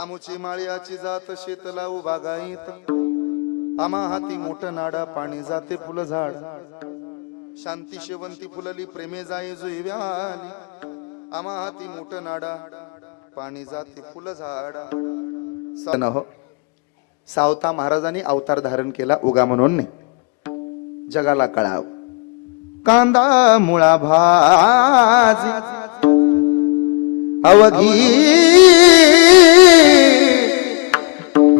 आमुची माळ्याची जात शेतला उभा गाईत, आमा हाती मोठ नाडा पाणी जाते फुल झाड, शांती शेवंती फुलली प्रेमे जाई जुईव्याली, आमा हाती मोठ नाडा पाणी जाते फुल झाडा. सावता महाराजांनी अवतार धारण केला उगा म्हणून नाही, जगाला कळाव. कांदा मुळा भाजी अवघी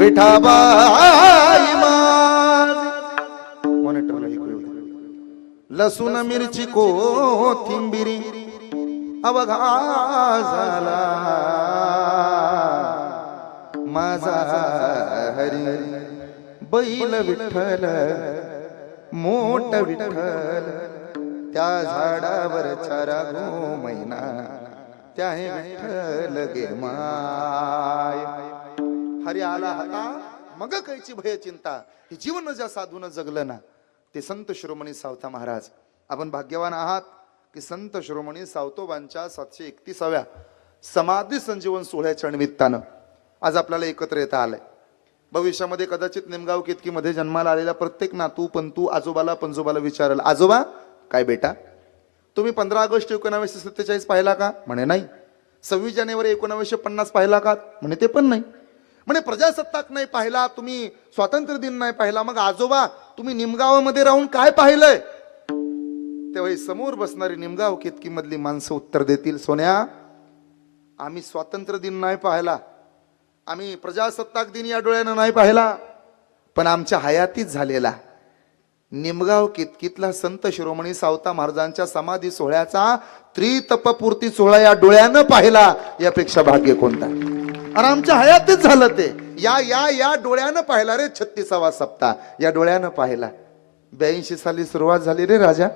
विठाबाई माझी. मॉनिटरला ऐकू येऊ दे. लसूण मिरची कोथिंबिरी अवघा झाला माझा हरी, बैल विठ्ठल मोठ विठ्ठल, त्या झाडावर चारा गो मैना, त्या विठ्ठल गे माय. हरी आला हाता मग कैची भय चिंता, हे जीवन ज्या साधून जगलं ना ते संत शिरोमणी सावता महाराज. आपण भाग्यवान आहात की संत शिरोमणी सावतोबांच्या 731व्या समाधी संजीवन सोहळ्याच्या निमित्तानं आज आपल्याला एकत्र येता आलंय. भविष्यामध्ये कदाचित निमगाव केतकी मध्ये जन्माला आलेला प्रत्येक नातू पंतू आजोबाला पंजोबाला विचारल, आजोबा काय बेटा तुम्ही 15 ऑगस्ट 1947 पाहिला का? म्हणे नाही. 26 जानेवारी 1950 पाहिला का? म्हणे ते पण नाही. म्हणे प्रजासत्ताक नाही पाहिला, तुम्ही स्वातंत्र्य दिन नाही पाहिला, मग आजोबा तुम्ही निमगावामध्ये राहून काय पाहिलंय? तेव्हा समोर बसणारी निमगाव केतकी मधली माणसं उत्तर देतील, सोन्या आम्ही स्वातंत्र्य दिन नाही पाहिला, आम्ही प्रजासत्ताक दिन या डोळ्यानं नाही पाहिला, पण आमच्या हयातीत झालेला निमगाव केतकीतला संत शिरोमणी सावता महाराजांच्या समाधी सोहळ्याचा त्रितपपूर्ती सोहळा या डोळ्यानं पाहिला, यापेक्षा भाग्य कोणता? आणि आमच्या हयातीत झालं ते. या या या डोळ्यानं पाहिला रे 36वा सप्ताह, या डोळ्यानं पाहिला. 82 साली सुरुवात झाली रे राजा.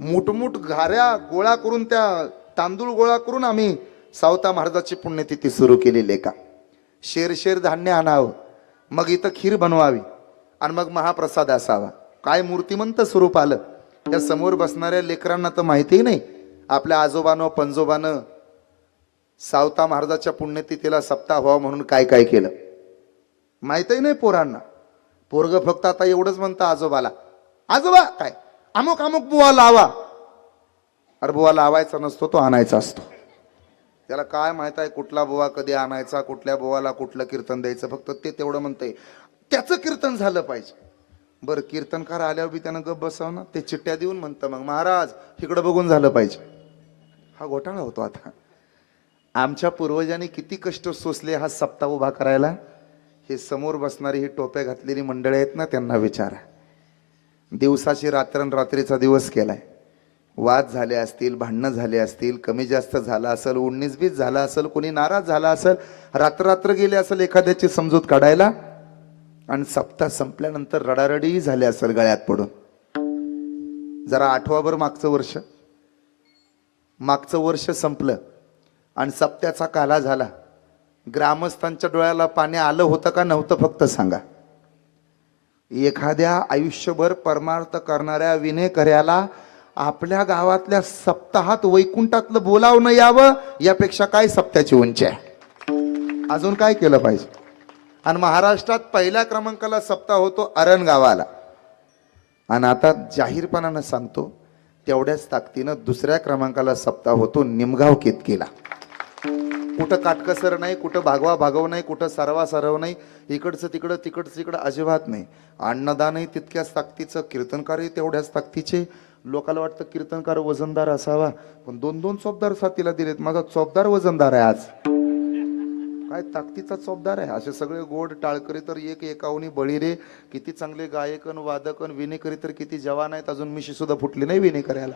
मुठमुठ घाऱ्या गोळा करून, त्या तांदूळ गोळा करून आम्ही सावता महाराजाची पुण्यतिथी सुरू केलेली का. शेर धान्य आणावं, मग इथं खीर बनवावी आणि मग महाप्रसाद असावा. काय मूर्तिमंत स्वरूप आलं. त्या समोर बसणाऱ्या लेकरांना तर माहिती नाही आपल्या आजोबानं पंजोबानं सावता महाराजाच्या पुण्यतिथीला सप्ताह व्हावा म्हणून काय काय केलं. माहितही नाही पोरांना. पोरग फक्त आता एवढंच म्हणतं आजोबाला, आजोबा काय अमुक अमुक बुवा लावा. अरे बुवा लावायचा नसतो, तो आणायचा असतो. त्याला काय माहित आहे कुठला बुवा कधी आणायचा, कुठल्या बुवाला कुठलं कीर्तन द्यायचं, फक्त ते तेवढं म्हणतंय त्याचं कीर्तन झालं पाहिजे. बरं कीर्तनकार आल्यावर बी त्यानं गप बसाव ना, ते चिट्ट्या देऊन म्हणतं मग महाराज इकडं बघून झालं पाहिजे. हा घोटाळा होतो. आता आमच्या पूर्वजांनी किती कष्ट सोसले हा सप्ताह उभा करायला. हे समोर बसणारी ही टोप्या घातलेली मंडळी आहेत ना, त्यांना विचारा. दिवसाची रात्र रात्रीचा दिवस केलाय. वाद झाले असतील, भांडणं झाले असतील, कमी जास्त झाला असेल, 19-20 झाला असेल, कोणी नाराज झाला असेल, रात्र गेले असेल एखाद्याची समजूत काढायला, आणि सप्ताह संपल्यानंतर रडारडी झाले असेल गळ्यात पडून. जरा आठवाभर मागचं वर्ष संपलं आणि सप्त्याचा काला झाला. ग्रामस्थांच्या डोळ्याला पाणी आलं होतं का नव्हतं फक्त सांगा. एखाद्या आयुष्यभर परमार्थ करणाऱ्या विनेकऱ्याला आपल्या गावातल्या सप्ताहात वैकुंठातलं बोलावणं यावं, यापेक्षा काय सप्त्याची उंची आहे? अजून काय केलं पाहिजे? आणि महाराष्ट्रात पहिल्या क्रमांकाला सप्ताह होतो अरण गावाला. आणि आता जाहीरपणानं सांगतो, तेवढ्याच ताकदीनं दुसऱ्या क्रमांकाला सप्ताह होतो निमगाव केतकीला. कुठं काटकसर नाही, कुठं भागव नाही, कुठं सरव नाही, इकडचं तिकडं तिकडचं तिकडं अजिबात नाही. अन्नदानही तितक्याच ताकदीचं, कीर्तनकारही तेवढ्याच ताकदीचे. लोकांना वाटतं कीर्तनकार वजनदार असावा, पण 2-2 चोपदार साथीला दिलेत. माझा चोपदार वजनदार आहे आज. काय ताकदीचा चोपदार आहे. असे सगळे गोड टाळकरी तर एक एकावनी बळी रे. किती चांगले गायकन वादकन विनेकरी तर किती जवान आहेत. अजून मिशी सुद्धा फुटली नाही विनेकऱ्याला.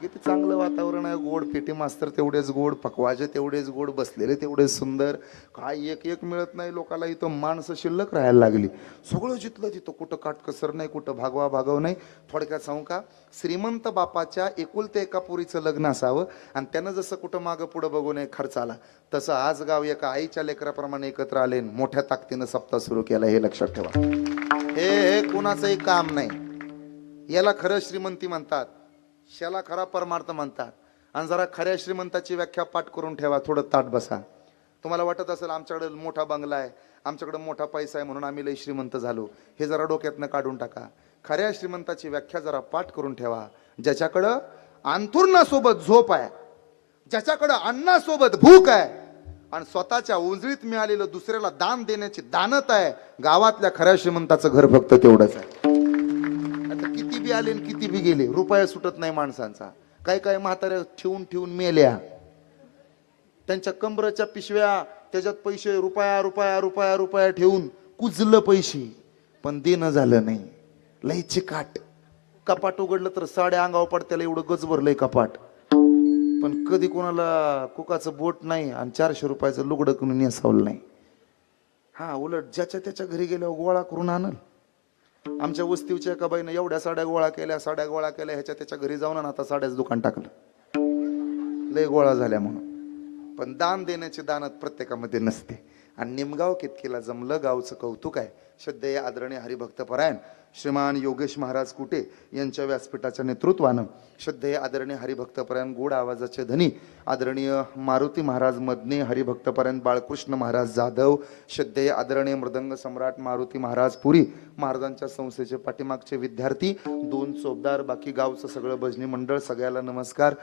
किती चांगलं वातावरण आहे. गोड पेटी मास्तर तेवढेच गोड, पकवाजे तेवढेच गोड, बसलेले तेवढेच सुंदर. काय एक मिळत नाही लोकांना. इथं माणसं शिल्लक राहायला लागली. सगळं जिथलं तिथं, कुठं काटकसर नाही, कुठं भागव नाही. थोडक्यात सांगू का, श्रीमंत बापाच्या एकुलते एका पुरीचं लग्न असावं आणि त्यानं जसं कुठं मागं पुढं बघू नये खर्च आला, तसं आज गाव एका आईच्या लेकराप्रमाणे एकत्र आले, मोठ्या ताकदीनं सप्ताह सुरू केला. हे लक्षात ठेवा. हे कुणाचंही काम नाही. याला खरं श्रीमंती म्हणतात, शाला खरा परमार्थ म्हणतात. आणि जरा खऱ्या श्रीमंताची व्याख्या पाठ करून ठेवा, थोडं ताट बसा. तुम्हाला वाटत असेल आमच्याकडे मोठा बंगला आहे, आमच्याकडे मोठा पैसा आहे म्हणून आम्ही लय श्रीमंत झालो, हे जरा डोक्यातनं काढून टाका. खऱ्या श्रीमंताची व्याख्या जरा पाठ करून ठेवा. ज्याच्याकडं अंथरुणासोबत झोप आहे, ज्याच्याकडं अन्नासोबत भूक आहे आणि स्वतःच्या उंजळीत मिळालेलं दुसऱ्याला दान देण्याची दानत आहे, गावातल्या खऱ्या श्रीमंताचं घर फक्त तेवढंच आहे. आता किती बी आले आणि किती बी गेले, रुपया सुटत नाही माणसांचा. काही काही म्हाताऱ्या ठेवून ठेवून मेल्या, त्यांच्या कंबरच्या पिशव्या, त्याच्यात पैसे रुपया रुपया रुपया रुपया ठेवून कुजलं पैसे, पण देणं झालं नाही. लय चिकाट. कपाट उघडलं तर साड्या अंगावर पडत्याला एवढं गज भरलंय कपाट, पण कधी कोणाला कुकाचं बोट नाही आणि 400 रुपयाचं लुगडं कोणी नेसावलं नाही. हा, उलट ज्याच्या त्याच्या घरी गेल्यावर गोळा करून आणल. आमच्या वस्तीवच्या एका बाईनं एवढ्या साड्या गोळा केल्या, ह्याच्या त्याच्या घरी जाऊन आता साड्याचं दुकान टाकलं, लय गोळा झाल्या म्हणून. पण दान देण्याची दानत प्रत्येकामध्ये नसते. आणि निमगाव केतकीला जमलं गावचं कौतुक आहे. श्रद्धेय आदरणीय हरिभक्तपरायण श्रीमान योगेश महाराज कुटे यांच्या व्यासपीठाच्या नेतृत्वानं, श्रद्धेय आदरणीय हरिभक्तपरायण गोड आवाजाचे धनी आदरणीय मारुती महाराज मदने, हरिभक्तपरायण बाळकृष्ण महाराज जाधव, श्रद्धेय आदरणीय मृदंग सम्राट मारुती महाराज पुरी महाराजांच्या संस्थेचे पाठीमागचे विद्यार्थी, 2 चोपदार, बाकी गावचं सगळं भजनी मंडळ, सगळ्याला नमस्कार.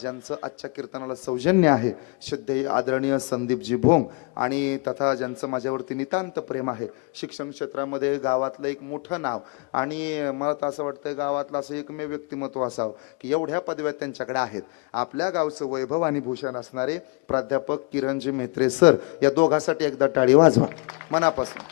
ज्यांचं आजच्या कीर्तनाला सौजन्य आहे, श्रद्धेय आदरणीय संदीपजी भोंग, आणि तथा ज्यांचं माझ्यावरती नितांत प्रेम आहे. शिक्षण क्षेत्रामध्ये गावातलं एक मोठं नाव, आणि मला तर असं वाटतं गावातलं असं एकमेव व्यक्तिमत्व असावं की एवढ्या पदव्या त्यांच्याकडे आहेत. आपल्या गावचं वैभव आणि भूषण असणारे प्राध्यापक किरणजी म्हेत्रे सर, या दोघांसाठी एकदा टाळी वाजवा मनापासून.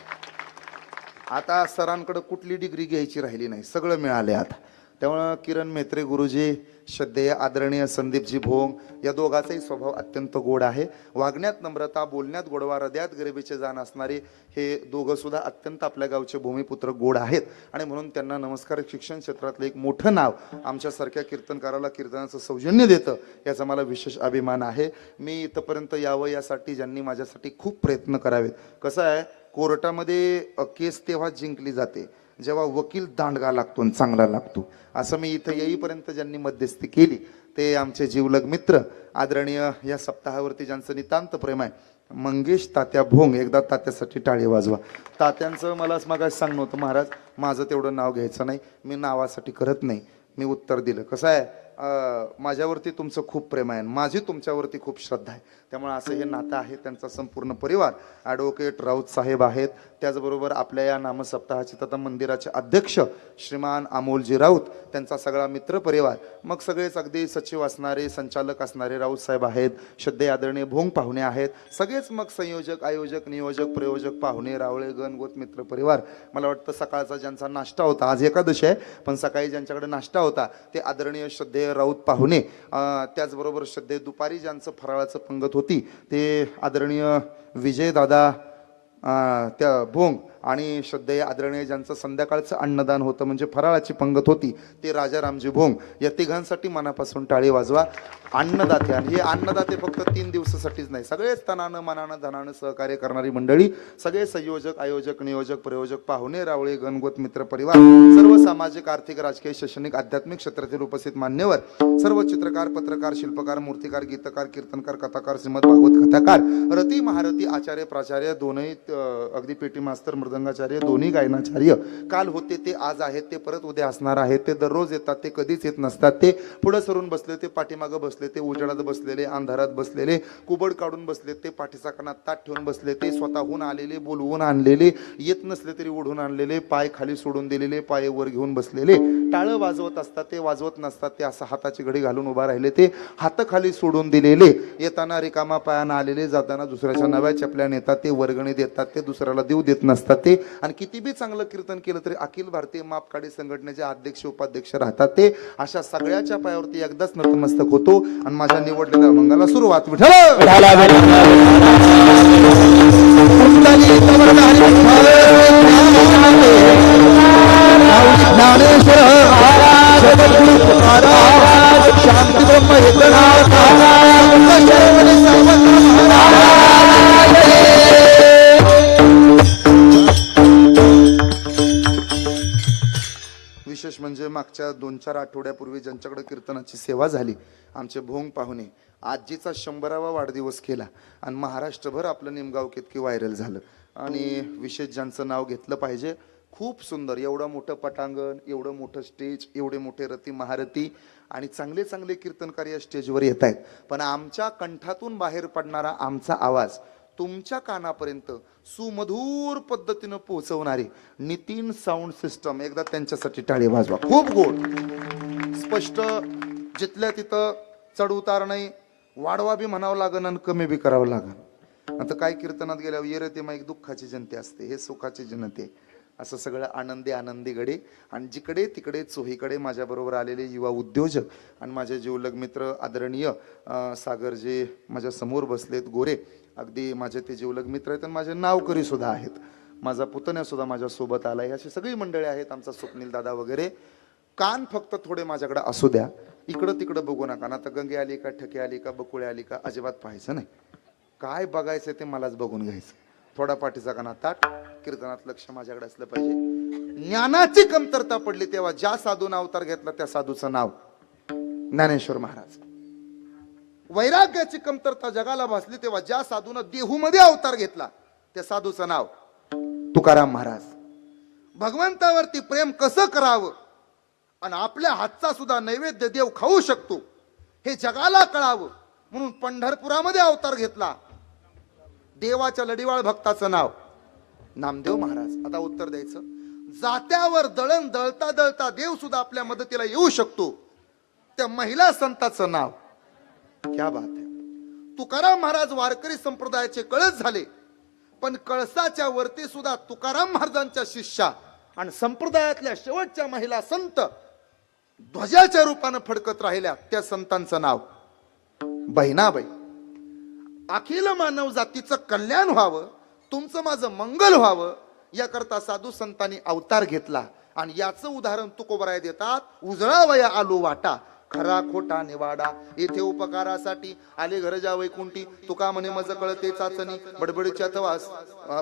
आता सरांकडे कुठली डिग्री घ्यायची राहिली नाही, सगळं मिळाले आता. त्यामुळं किरण म्हेत्रे गुरुजी, श्रद्धेय आदरणीय संदीपजी भोंग, या दोघांचाही स्वभाव अत्यंत गोड आहे. वागण्यात नम्रता, बोलण्यात गोडवा, हृदयात गरिबीचे जाण असणारे हे दोघं सुद्धा अत्यंत आपल्या गावचे भूमिपुत्र गोड आहेत, आणि म्हणून त्यांना नमस्कार. शिक्षण क्षेत्रातलं एक मोठं नाव आमच्यासारख्या कीर्तनकाराला कीर्तनाचं सौजन्य देतं, याचा मला विशेष अभिमान आहे. मी इथंपर्यंत यावं यासाठी ज्यांनी माझ्यासाठी खूप प्रयत्न करावेत. कसं आहे, कोर्टामध्ये केस तेव्हा जिंकली जाते जेव्हा वकील दांडगा लागतो आणि चांगला लागतो. असं मी इथं येईपर्यंत ज्यांनी मध्यस्थी केली ते आमचे जीवलग मित्र आदरणीय, या सप्ताहावरती ज्यांचं नितांत प्रेम आहे, मंगेश तात्या भोंग. एकदा तात्यासाठी टाळी वाजवा. तात्यांचं मला मग सांगणं होतं, महाराज माझं तेवढं नाव घ्यायचं नाही, मी नावासाठी करत नाही. मी उत्तर दिलं. कसं आहे, माझ्यावरती तुमचं खूप प्रेम आहे, माझी तुमच्यावरती खूप श्रद्धा आहे, त्यामुळे असं हे नातं आहे. त्यांचा संपूर्ण परिवार, ॲडव्होकेट राऊत साहेब आहेत, त्याचबरोबर आपल्या या नामसप्ताहाचे तथा मंदिराचे अध्यक्ष श्रीमान अमोलजी राऊत, त्यांचा सगळा मित्र परिवार, मग सगळेच अगदी सचिव असणारे, संचालक असणारे राऊत साहेब आहेत, श्रद्धेय आदरणीय भोंग पाहुणे आहेत, सगळेच मग संयोजक, आयोजक, नियोजक, प्रयोजक, पाहुणे, रावळे, गणगोत, मित्र परिवार. मला वाटतं सकाळचा ज्यांचा नाश्ता होता, आज एकादशी आहे पण सकाळी ज्यांच्याकडे नाश्ता होता ते आदरणीय श्रद्धेय राऊत पाहुणे, त्याचबरोबर श्रद्धेय दुपारी ज्यांचं फराळाचं पंगत होती ते आदरणीय विजयदादा त्या भोंग, आणि श्रद्धेय आदरणीय ज्यांचं संध्याकाळचं अन्नदान होतं म्हणजे फराळाची पंगत होती ते राजारामजी भोंग. या तिघांसाठी मनापासून टाळी वाजवा. अन्नदाते, आणि हे अन्नदाते फक्त 3 दिवसासाठीच नाही, सगळेच तनानं मनानं धनानं सहकार्य करणारी मंडळी, सगळे संयोजक, आयोजक, नियोजक, प्रयोजक, पाहुणे, रावळे, गणगोत, मित्र परिवार, सर्व सामाजिक, आर्थिक, राजकीय, शैक्षणिक, आध्यात्मिक क्षेत्रातील उपस्थित मान्यवर, सर्व चित्रकार, पत्रकार, शिल्पकार, मूर्तिकार, गीतकार, कीर्तनकार, कथाकार, श्रीमद भागवत कथाकार, रती महारथी, आचार्य, प्राचार्य दोन्ही, अगदी पेटी मास्तर, मृदंगाचार्य दोन्ही, गायनाचार्य, काल होते ते आज आहेत ते परत उद्या असणार आहेत, ते दररोज येतात ते कधीच येत नसतात, ते पुढे सरून बसले ते पाठीमागं बसले, ते उजेडात बसलेले, अंधारात बसलेले, कुबड काढून बसले, ते पाठीचा कानात ताट ठेवून बसले, ते स्वतःहून आलेले, बोलवून आणलेले, येत नसले तरी ओढून आणलेले, पाय खाली सोडून दिलेले, पाय वर घेऊन बसलेले, टाळं वाजवत असतात ते वाजवत नसतात, ते असं हाताची घडी घालून उभा राहिले, ते हात खाली सोडून दिलेले, येताना रिकामा पायानं आलेले, जाताना दुसऱ्याच्या नव्या चपल्या नेतात, ते वर्गणी देतात, ते दुसऱ्याला देऊ देत नसतात, ते आणि किती बी चांगलं कीर्तन केलं तरी अखिल भारतीय मापकाठी संघटनेचे अध्यक्ष उपाध्यक्ष राहतात, ते अशा सगळ्याच्या पायावरती एकदाच नतमस्तक होतो आणि माझ्या निवडलेल्या मंगला सुरुवात. विठ्ठल विशेष म्हणजे मागच्या 2-4 आठवड्यापूर्वी ज्यांच्याकडे कीर्तनाची सेवा झाली, आमचे भोंग पाहुणे, आजीचा 100वा वाढदिवस केला आणि महाराष्ट्रभर आपलं निमगाव कितकी व्हायरल झालं. आणि विशेष ज्यांचं नाव घेतलं पाहिजे, खूप सुंदर, एवढं मोठं पटांगण, एवढं मोठं स्टेज, एवढे मोठे रती महारथी आणि चांगले चांगले कीर्तनकार या स्टेजवर येत आहेत. पण आमच्या कंठातून बाहेर पडणारा आमचा आवाज तुमच्या कानापर्यंत सुमधुर पद्धतीनं पोहोचवणारे नितीन साऊंड सिस्टम, एकदा त्यांच्यासाठी टाळी वाजवा. खूप गोड, स्पष्ट, जिथल्या तिथं चढ उतार नाही, वाढवा बी म्हणावं लागन आणि कमी बी करावं लागन. आता काय कीर्तनात गेल्यावर ये रे ते मग एक दुःखाची जनते असते, हे सुखाची जनते, असं सगळं आनंदी आनंदी घडे. आणि जिकडे तिकडे चोहीकडे माझ्याबरोबर आलेले युवा उद्योजक आणि माझे जीवलग मित्र आदरणीय सागर जे माझ्या समोर बसलेत, गोरे, अगदी माझे ते जीवलग मित्र आहेत आणि माझे नावकरी सुद्धा आहेत. माझा पुतण्या सुद्धा माझ्या सोबत आलाय. अशी सगळी मंडळी आहेत, आमचा स्वप्नील दादा वगैरे. कान फक्त थोडे माझ्याकडे असू द्या, इकडं तिकडं बघू नका. ना तर गंगे आली का, ठके आली का, बकुळे आली का, अजिबात पाहायचं नाही. काय बघायचं ते मलाच बघून घ्यायचं. थोडा पाठीचा काना ताट, कीर्तनात लक्ष माझ्याकडे असलं पाहिजे. ज्ञानाची कमतरता पडली तेव्हा ज्या साधूने अवतार घेतला त्या साधूचं नाव ज्ञानेश्वर महाराज. वैराग्याची कमतरता जगाला भासली तेव्हा ज्या साधूने देहूमध्ये अवतार घेतला त्या साधूचं नाव तुकाराम महाराज. भगवंतावरती प्रेम कसं करावं आणि आपल्या हातचा सुद्धा नैवेद्य देव खाऊ शकतो हे जगाला कळावं म्हणून पंढरपुरामध्ये अवतार घेतला देवाच्या लढीवाळ भक्ताचं नाव नामदेव महाराज. आता उत्तर द्यायचं, जात्यावर दळण दळता दळता देव सुद्धा आपल्या मदतीला येऊ शकतो त्या महिला संताचं नाव. क्या बात है. तुकाराम महाराज वारकरी संप्रदायाचे कळस झाले, पण कळसाच्या वरती सुद्धा तुकाराम महाराजांच्या शिष्या आणि संप्रदायातल्या शेवटच्या महिला संत ध्वजाच्या रूपाने फडकत राहिल्या त्या संतांचं नाव बहिणाबाई. अखिल मानव जातीचं कल्याण व्हावं, तुमचं माझं मंगल व्हावं याकरता साधू संतांनी अवतार घेतला. आणि याचं उदाहरण तुकोबराय देतात, उजळावया आलो वाटा खरा खोटा निवाडा. येथे उपकारासाठी आले घर जा वैकुंठी, तुका म्हणे मज कळते चाचणी, बडबडीच्या तवास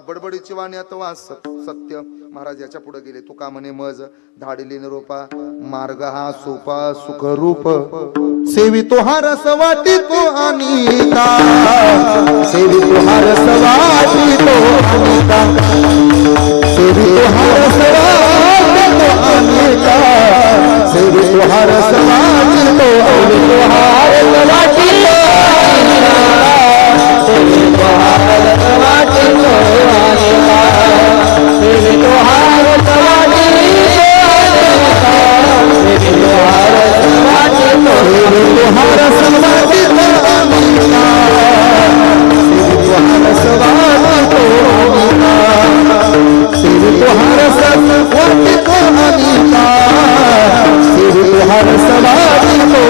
बडबडीची वाण्यात वास सत्य. महाराज याच्या पुढे गेले, तुका म्हणे मज धाडिली निरोपा, मार्ग हा सोपा सुखरूप, सेवितो हा रस वाटितो अनिता, सेवितो हा रस वाटितो अनिता, सेवितो हा रस वाटितो अनिता, सेवितो हा रस वाटितो अनिता, हा रस वाटितो अनिता, सेवितो हा रस वाटितो अनिता, सेवितो हा रस वाटितो अनिता, सेवितो हा रस वाटितो, सेवितो हा रस वाटितो अनिता, सेवितो हा रस वाटितो अनिता, सेवितो हा रस वाटितो अनिता, सेवितो हा रस वाटितो अनिता, वाटितो अनिता, सेवितो हा रस वाटितो अनिता, सेवितो हा रस वाटितो अनिता, सेवितो हा रस वाटितो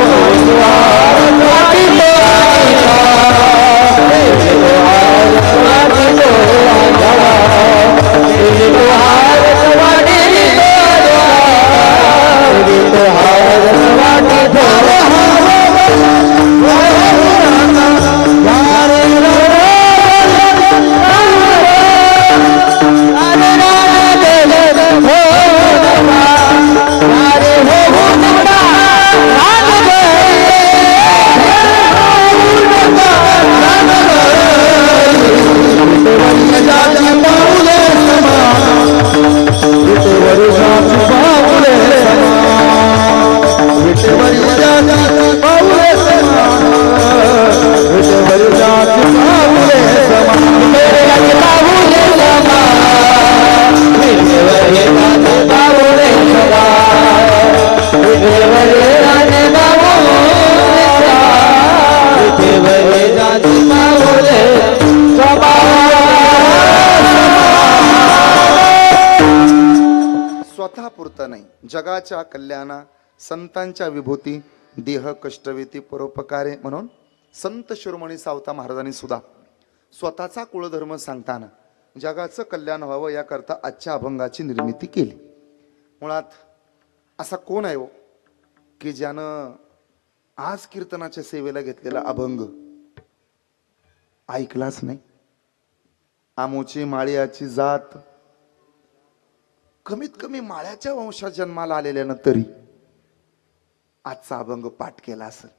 स्वतःपुरता नाही, जगाच्या कल्याणा संतांच्या विभूती देह कष्टवेती परोपकारे. म्हणून संत शिरोमणी सावता महाराजांनी सुद्धा स्वतःचा कुळधर्म सांगताना जगाचं कल्याण व्हावं याकरता आजच्या अभंगाची निर्मिती केली. मुळात असा कोण आहे हो की ज्यानं आज कीर्तनाच्या सेवेला घेतलेला अभंग ऐकलाच नाही. आमोची माळ्याची जात, कमीत कमी माळ्याच्या वंशात जन्माला आलेल्यानं तरी आजचा अभंग पाठ केला असेल.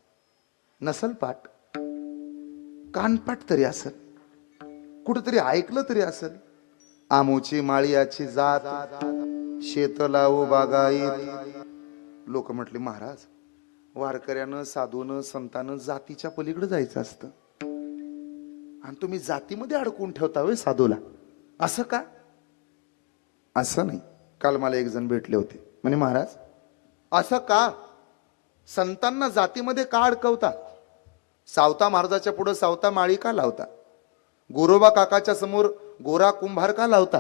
नसल पाठ कानपाट तरी असेल, कुठेतरी ऐकलं तरी असेल. आमूची माळियाची जात शेतलाऊ बागायत. लोक म्हटले महाराज, वारकऱ्यानं साधूनं संतानं जातीच्या पलीकडे जायचं असतं आणि तुम्ही जातीमध्ये अडकून ठेवता होय साधूला, असं का? असं नाही. काल मला एक जण भेटले होते, म्हणे महाराज असं का संतांना जातीमध्ये का अडकवता? सावता महाराजाच्या पुढे सावता माळी का लावता? गोरोबा काकाच्या समोर गोरा कुंभार का लावता?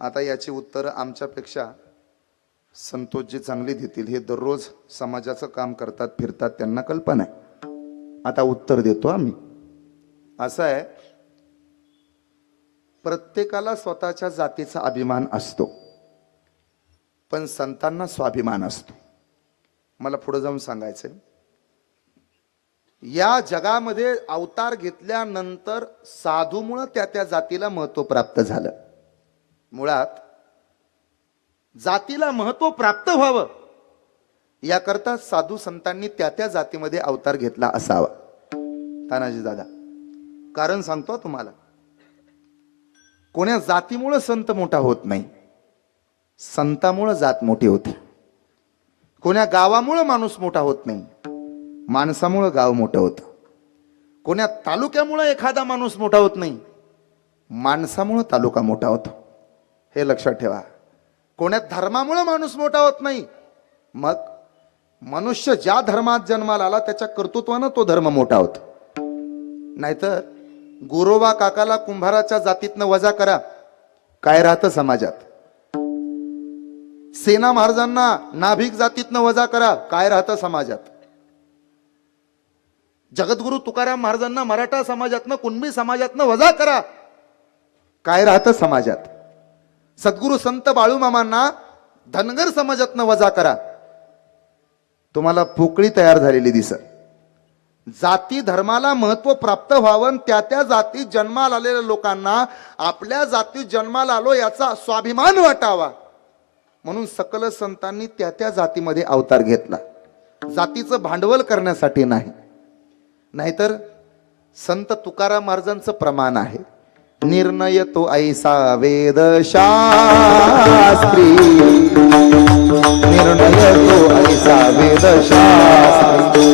आता याची उत्तर आमच्यापेक्षा संतोषजी चांगली देतील. हे दररोज समाजाचं काम करतात फिरतात, त्यांना कल्पना आहे. आता उत्तर देतो आम्ही. असं आहे, प्रत्येकाला स्वतःच्या जातीचा अभिमान असतो, पण संतांना स्वाभिमान असतो. मला पुढे जाऊन सांगायचंय, या जगामध्ये अवतार घेतल्यानंतर साधूमुळे त्या जातीला महत्व प्राप्त झालं. मुळात जातीला महत्व प्राप्त व्हावं याकरता साधू संतांनी त्या जातीमध्ये अवतार घेतला असावा. तानाजी दादा, कारण सांगतो तुम्हाला, कोण्या जातीमुळे संत मोठा होत नाही, संतामुळे जात मोठी होते. कोण्या गावामुळे माणूस मोठा होत नाही, माणसामुळे गाव मोठं होतं. कोण्या तालुक्यामुळे एखादा माणूस मोठा होत नाही, माणसामुळे तालुका मोठा होतो. हे लक्षात ठेवा. कोण्या धर्मामुळे माणूस मोठा होत नाही, मग मनुष्य ज्या धर्मात जन्माला आला त्याच्या कर्तृत्वानं तो धर्म मोठा होतो. नाहीतर गोरोबा काकाला कुंभाराच्या जातीतनं वजा करा, काय राहतं समाजात? सेना महाराजांना नाभिक जातीतनं वजा करा, काय राहतं समाजात? जगद्गुरु तुकाराम महाराजांना मराठा समाजातनं कुणबी समाजातनं वजा करा, काय राहतं समाजात? सद्गुरु संत बाळूमामांना धनगर समाजातनं वजा करा, तुम्हाला पोकळी तयार झालेली दिसत. जाती धर्माला महत्व प्राप्त व्हावं, त्या जातीत जन्माला आलेल्या लोकांना आपल्या जातीत जन्माला आलो याचा स्वाभिमान वाटावा म्हणून सकल संतांनी त्या जातीमध्ये अवतार घेतला. जातीचं भांडवल करण्यासाठी नाही. नाहीतर संत तुकाराम महाराजांचं प्रमाण आहे, निर्णय तो ऐसा वेद शास्त्री, निर्णय तो ऐसा वेद शास्त्री,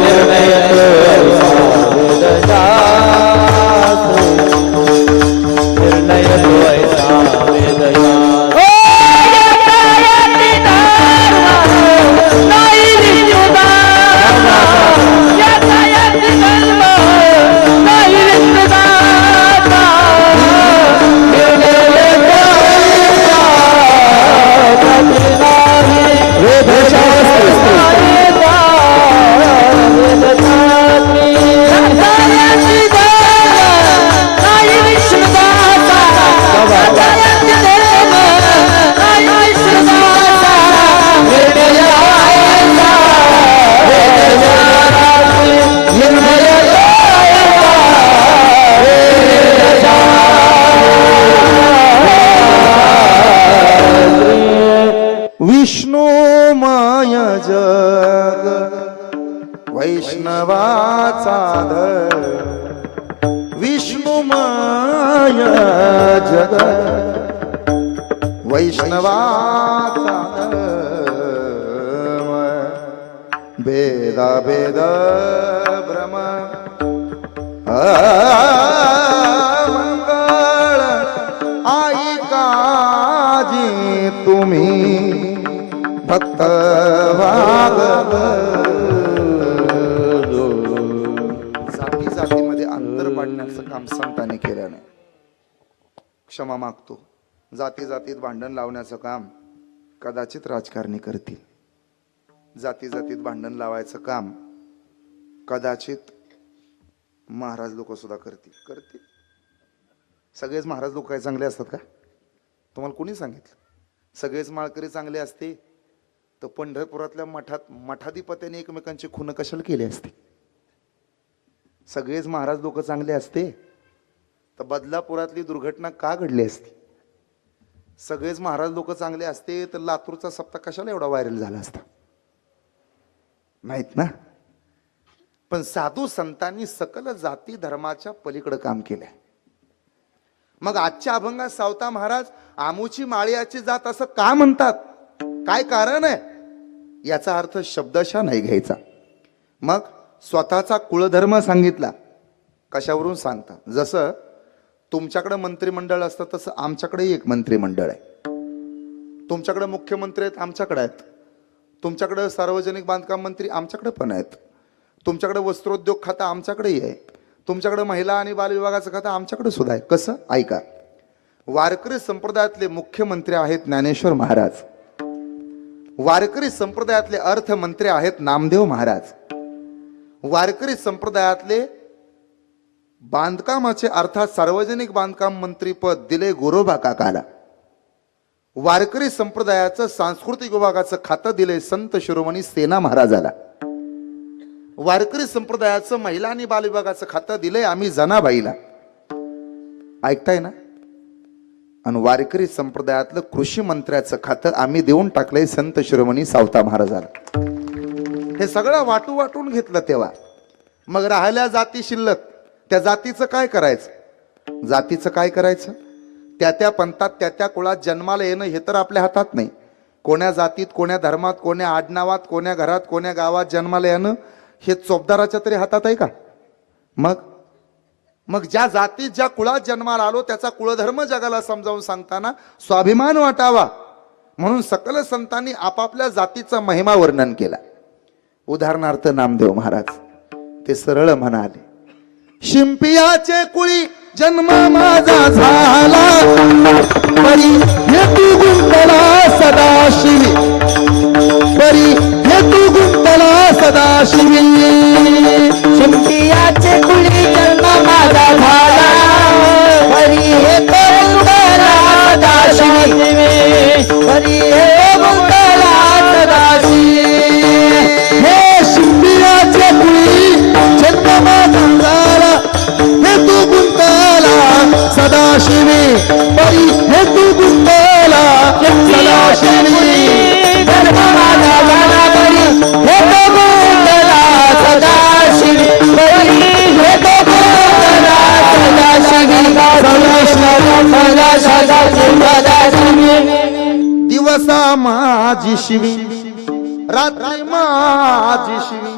निर्णय तो ऐसा वेद शास्त्री, निर्णय तो ऐसा वेद शास्त्री. विष्णुमय जग वैष्णवाचा धर, विष्णुमय जग वैष्णवाचा धर्म, भेदा भेद भ्रम मंगळ आई काजी तुम्ही भक्त भागवत. जाती जातीमध्ये अंतर पाडण्याचं काम संतांनी केलं नाही. क्षमा मागतो. जाती जातीत भांडण लावण्याचं काम कदाचित राजकारणी करतील. जाती जातीत भांडण लावायचं काम कदाचित महाराज लोक सुद्धा करतील. सगळेच महाराज लोक काय चांगले असतात का? तुम्हाला कोणी सांगितलं? सगळेच माळकरी चांगले असते तर पंढरपुरातल्या मठाधिपत्याने एकमेकांची खून कशाला केली असते? सगळेच महाराज लोक चांगले असते तर बदलापुरातली दुर्घटना का घडली असती? सगळेच महाराज लोक चांगले असते तर लातूरचा सप्ताह कशाला एवढा व्हायरल झाला असता? माहित ना? पण साधू संतांनी सकल जाती धर्माच्या पलीकडे काम केलंय. मग आजच्या अभंगात सावता महाराज आमूची माळीयाची जात असं का म्हणतात, काय कारण आहे, याचा अर्थ शब्दशः नाही घ्यायचा. मग स्वतःचा कुळधर्म सांगितला. कशावरून सांगता, जसं तुमच्याकडे मंत्रिमंडळ असतं तसं आमच्याकडे एक मंत्रिमंडळ आहे. तुमच्याकडे मुख्यमंत्री आहेत, आमच्याकडे आहेत. तुमच्याकडे सार्वजनिक बांधकाम मंत्री आमच्याकडे पण आहेत. तुमच्याकडे वस्त्रोद्योग खातं आमच्याकडेही आहे. तुमच्याकडे महिला आणि बाल विभागाचं खातं आमच्याकडे सुद्धा आहे. कसं, ऐका. वारकरी संप्रदायातले मुख्यमंत्री आहेत ज्ञानेश्वर महाराज. वारकरी संप्रदायातले अर्थमंत्री आहेत नामदेव महाराज. वारकरी संप्रदायातले बांधकामाचे अर्थात सार्वजनिक बांधकाम मंत्री पद दिले गोरोबा काकाला. वारकरी संप्रदायाचं सांस्कृतिक विभागाचं खातं दिले संत शिरोमणी सेना महाराजाला. वारकरी संप्रदायाचं महिला आणि बाल विभागाचं खातं दिलंय आम्ही जनाबाईला. ऐकताय ना. आणि वारकरी संप्रदायातलं कृषी मंत्र्याचं खातं आम्ही देऊन टाकलंय संत शिरोमणी सावता महाराजाला. हे सगळं वाटून घेतलं तेव्हा. मग राहिल्या जाती शिल्लक, त्या जातीचं काय करायचं, जातीचं काय करायचं, त्या पंथात त्या कुळात जन्माला येणं हे तर आपल्या हातात नाही. कोण्या जातीत, कोण्या धर्मात, कोण्या आडनावात, कोण्या घरात, कोण्या गावात जन्माला येणं हे चोपदाराच्या तरी हातात आहे का. मग ज्या जातीत ज्या कुळात जन्माला आलो त्याचा कुळधर्म जगाला समजावून सांगताना स्वाभिमान वाटावा म्हणून सकल संतांनी आपापल्या जातीचा महिमा वर्णन केला. उदाहरणार्थ नामदेव महाराज ते सरळ म्हणाले, शिंपियाचे कुळी जन्म माझा झाला, परी हेतू गुंतला सदाशिवी, परी हेतू गुंतला सदाशिवी. शिंपियाचे कुळी जन्म माझा झाला, परी हेतू गुंतला सदाशिवी, परी हेतू गुंतला सदाशिवी. हे शिंपियाचे कुळी जन्म माझा झाला, हेतू गुंतला सदाशिवी, परी हेतू गुंतला सदाशिवी. जन्म माझा झाला, परी हेतू गुंतला सदाशिवी, परी हेतू गुंतला सदाशिवी, सदाशिवी. दिवसा माझी शिवी, रात्री माझी शिवी,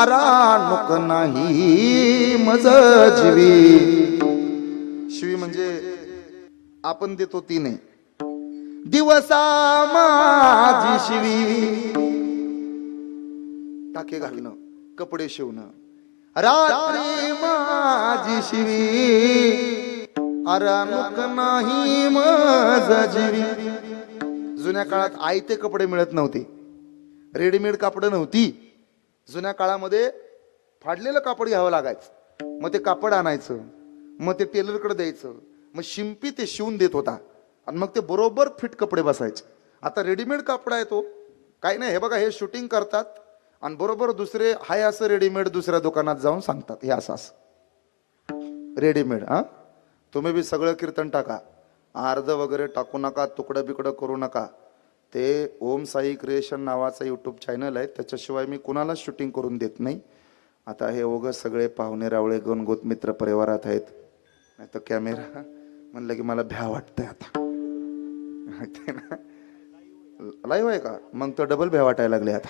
अरानुक नाही मज जीवी. शिवी म्हणजे आपण देतो ती नाही. दिवसा माझी शिवी, टाके घालणं, कपडे शिवणं. रात्री माझी शिवी, अरानुक नाही मज जीवी. जुन्या काळात आयते कपडे मिळत नव्हते, रेडीमेड कापड नव्हती. जुन्या काळामध्ये फाडलेलं कापड घ्यावं लागायचं. मग ते कापड आणायचं, मग ते टेलरकडे द्यायचं, मग शिंपी ते शिवून देत होता आणि मग ते बरोबर फिट कपडे बसायचे. आता रेडीमेड कापड आहे तो काही नाही. हे बघा, हे शूटिंग करतात आणि बरोबर दुसरे हाय असं रेडीमेड दुसऱ्या दुकानात जाऊन सांगतात हे असं असं रेडीमेड. तुम्ही बी सगळं कीर्तन टाका, अर्ध वगैरे टाकू नका, तुकडं बिकडं करू नका. ते ओम साई क्रिएशन नावाचा यूट्यूब चॅनल आहे, त्याच्याशिवाय मी कुणाला शूटिंग करून देत नाही. आता हे ओघ सगळे पाहुणे रावळे गणगोत मित्र परिवारात आहेत, नाही तर कॅमेरा म्हणलं की मला भ्या वाटतंय. आता लाईव्ह आहे का, मग तो डबल भ्या वाटायला लागले. आता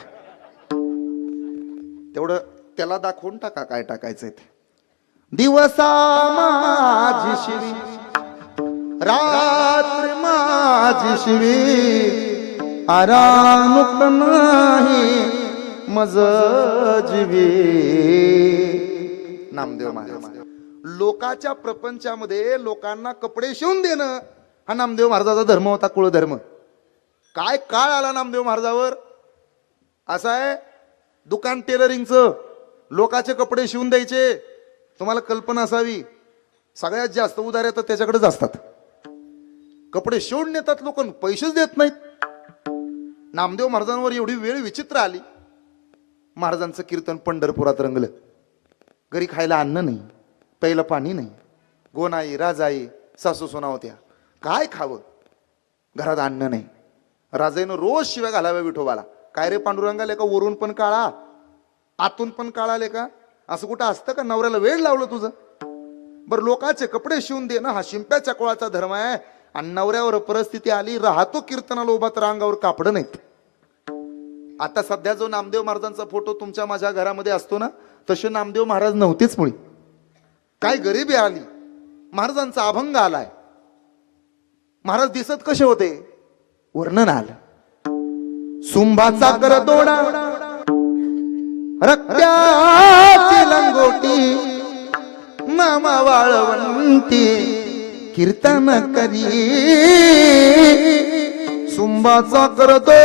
तेवढं त्याला दाखवून टाका काय टाकायचंय ते. दिवसा माझी शिवी, रात्र माझी शिवी, अरानुक नाही मज जीवी. नामदेव महाराज. लोकाच्या प्रपंचामध्ये लोकांना कपडे शिवून देणं हा नामदेव महाराजाचा धर्म होता, कुळधर्म. काय काळ आला नामदेव महाराजावर. असं आहे, दुकान टेलरिंगचं, लोकांचे कपडे शिवून द्यायचे. तुम्हाला कल्पना असावी, सगळ्यात जास्त उधाऱ्या तर त्याच्याकडेच असतात. कपडे शिवून नेतात लोक, पैसेच देत नाहीत. नामदेव महाराजांवर एवढी वेळ विचित्र आली. महाराजांचं कीर्तन पंढरपुरात रंगलं. घरी खायला अन्न नाही, प्यायला पाणी नाही. गोनाई राजाई सासू सोना होत्या, काय खावं, घरात अन्न नाही. राजाईनं रोज शिव्या घालाव्या विठोबाला. काय रे पांडुरंगाला, का वरून पण काळा, आतून पण काळाले का? असं कुठं असतं का? नवऱ्याला वेळ लावलं तुझं? बरं लोकांचे कपडे शिवून दे ना, हा शिंप्याच्या कुळाचा धर्म आहे. आणि नवऱ्यावर परिस्थिती आली, राहतो कीर्तनाला उभा तर अंगावर कापड नाहीत. आता सध्या जो नामदेव महाराजांचा फोटो तुमच्या माझ्या घरामध्ये असतो ना, तसे नामदेव महाराज नव्हतेच मुळी. काय गरिबी आली, महाराजांचा अभंग आलाय. महाराज दिसत कसे होते? वर्णन आलं. सुंभाचा करतोडा, रक्त्याची लंगोटी, नामा वाळवंती कीर्तन करी. सुंभाचा करतोडा,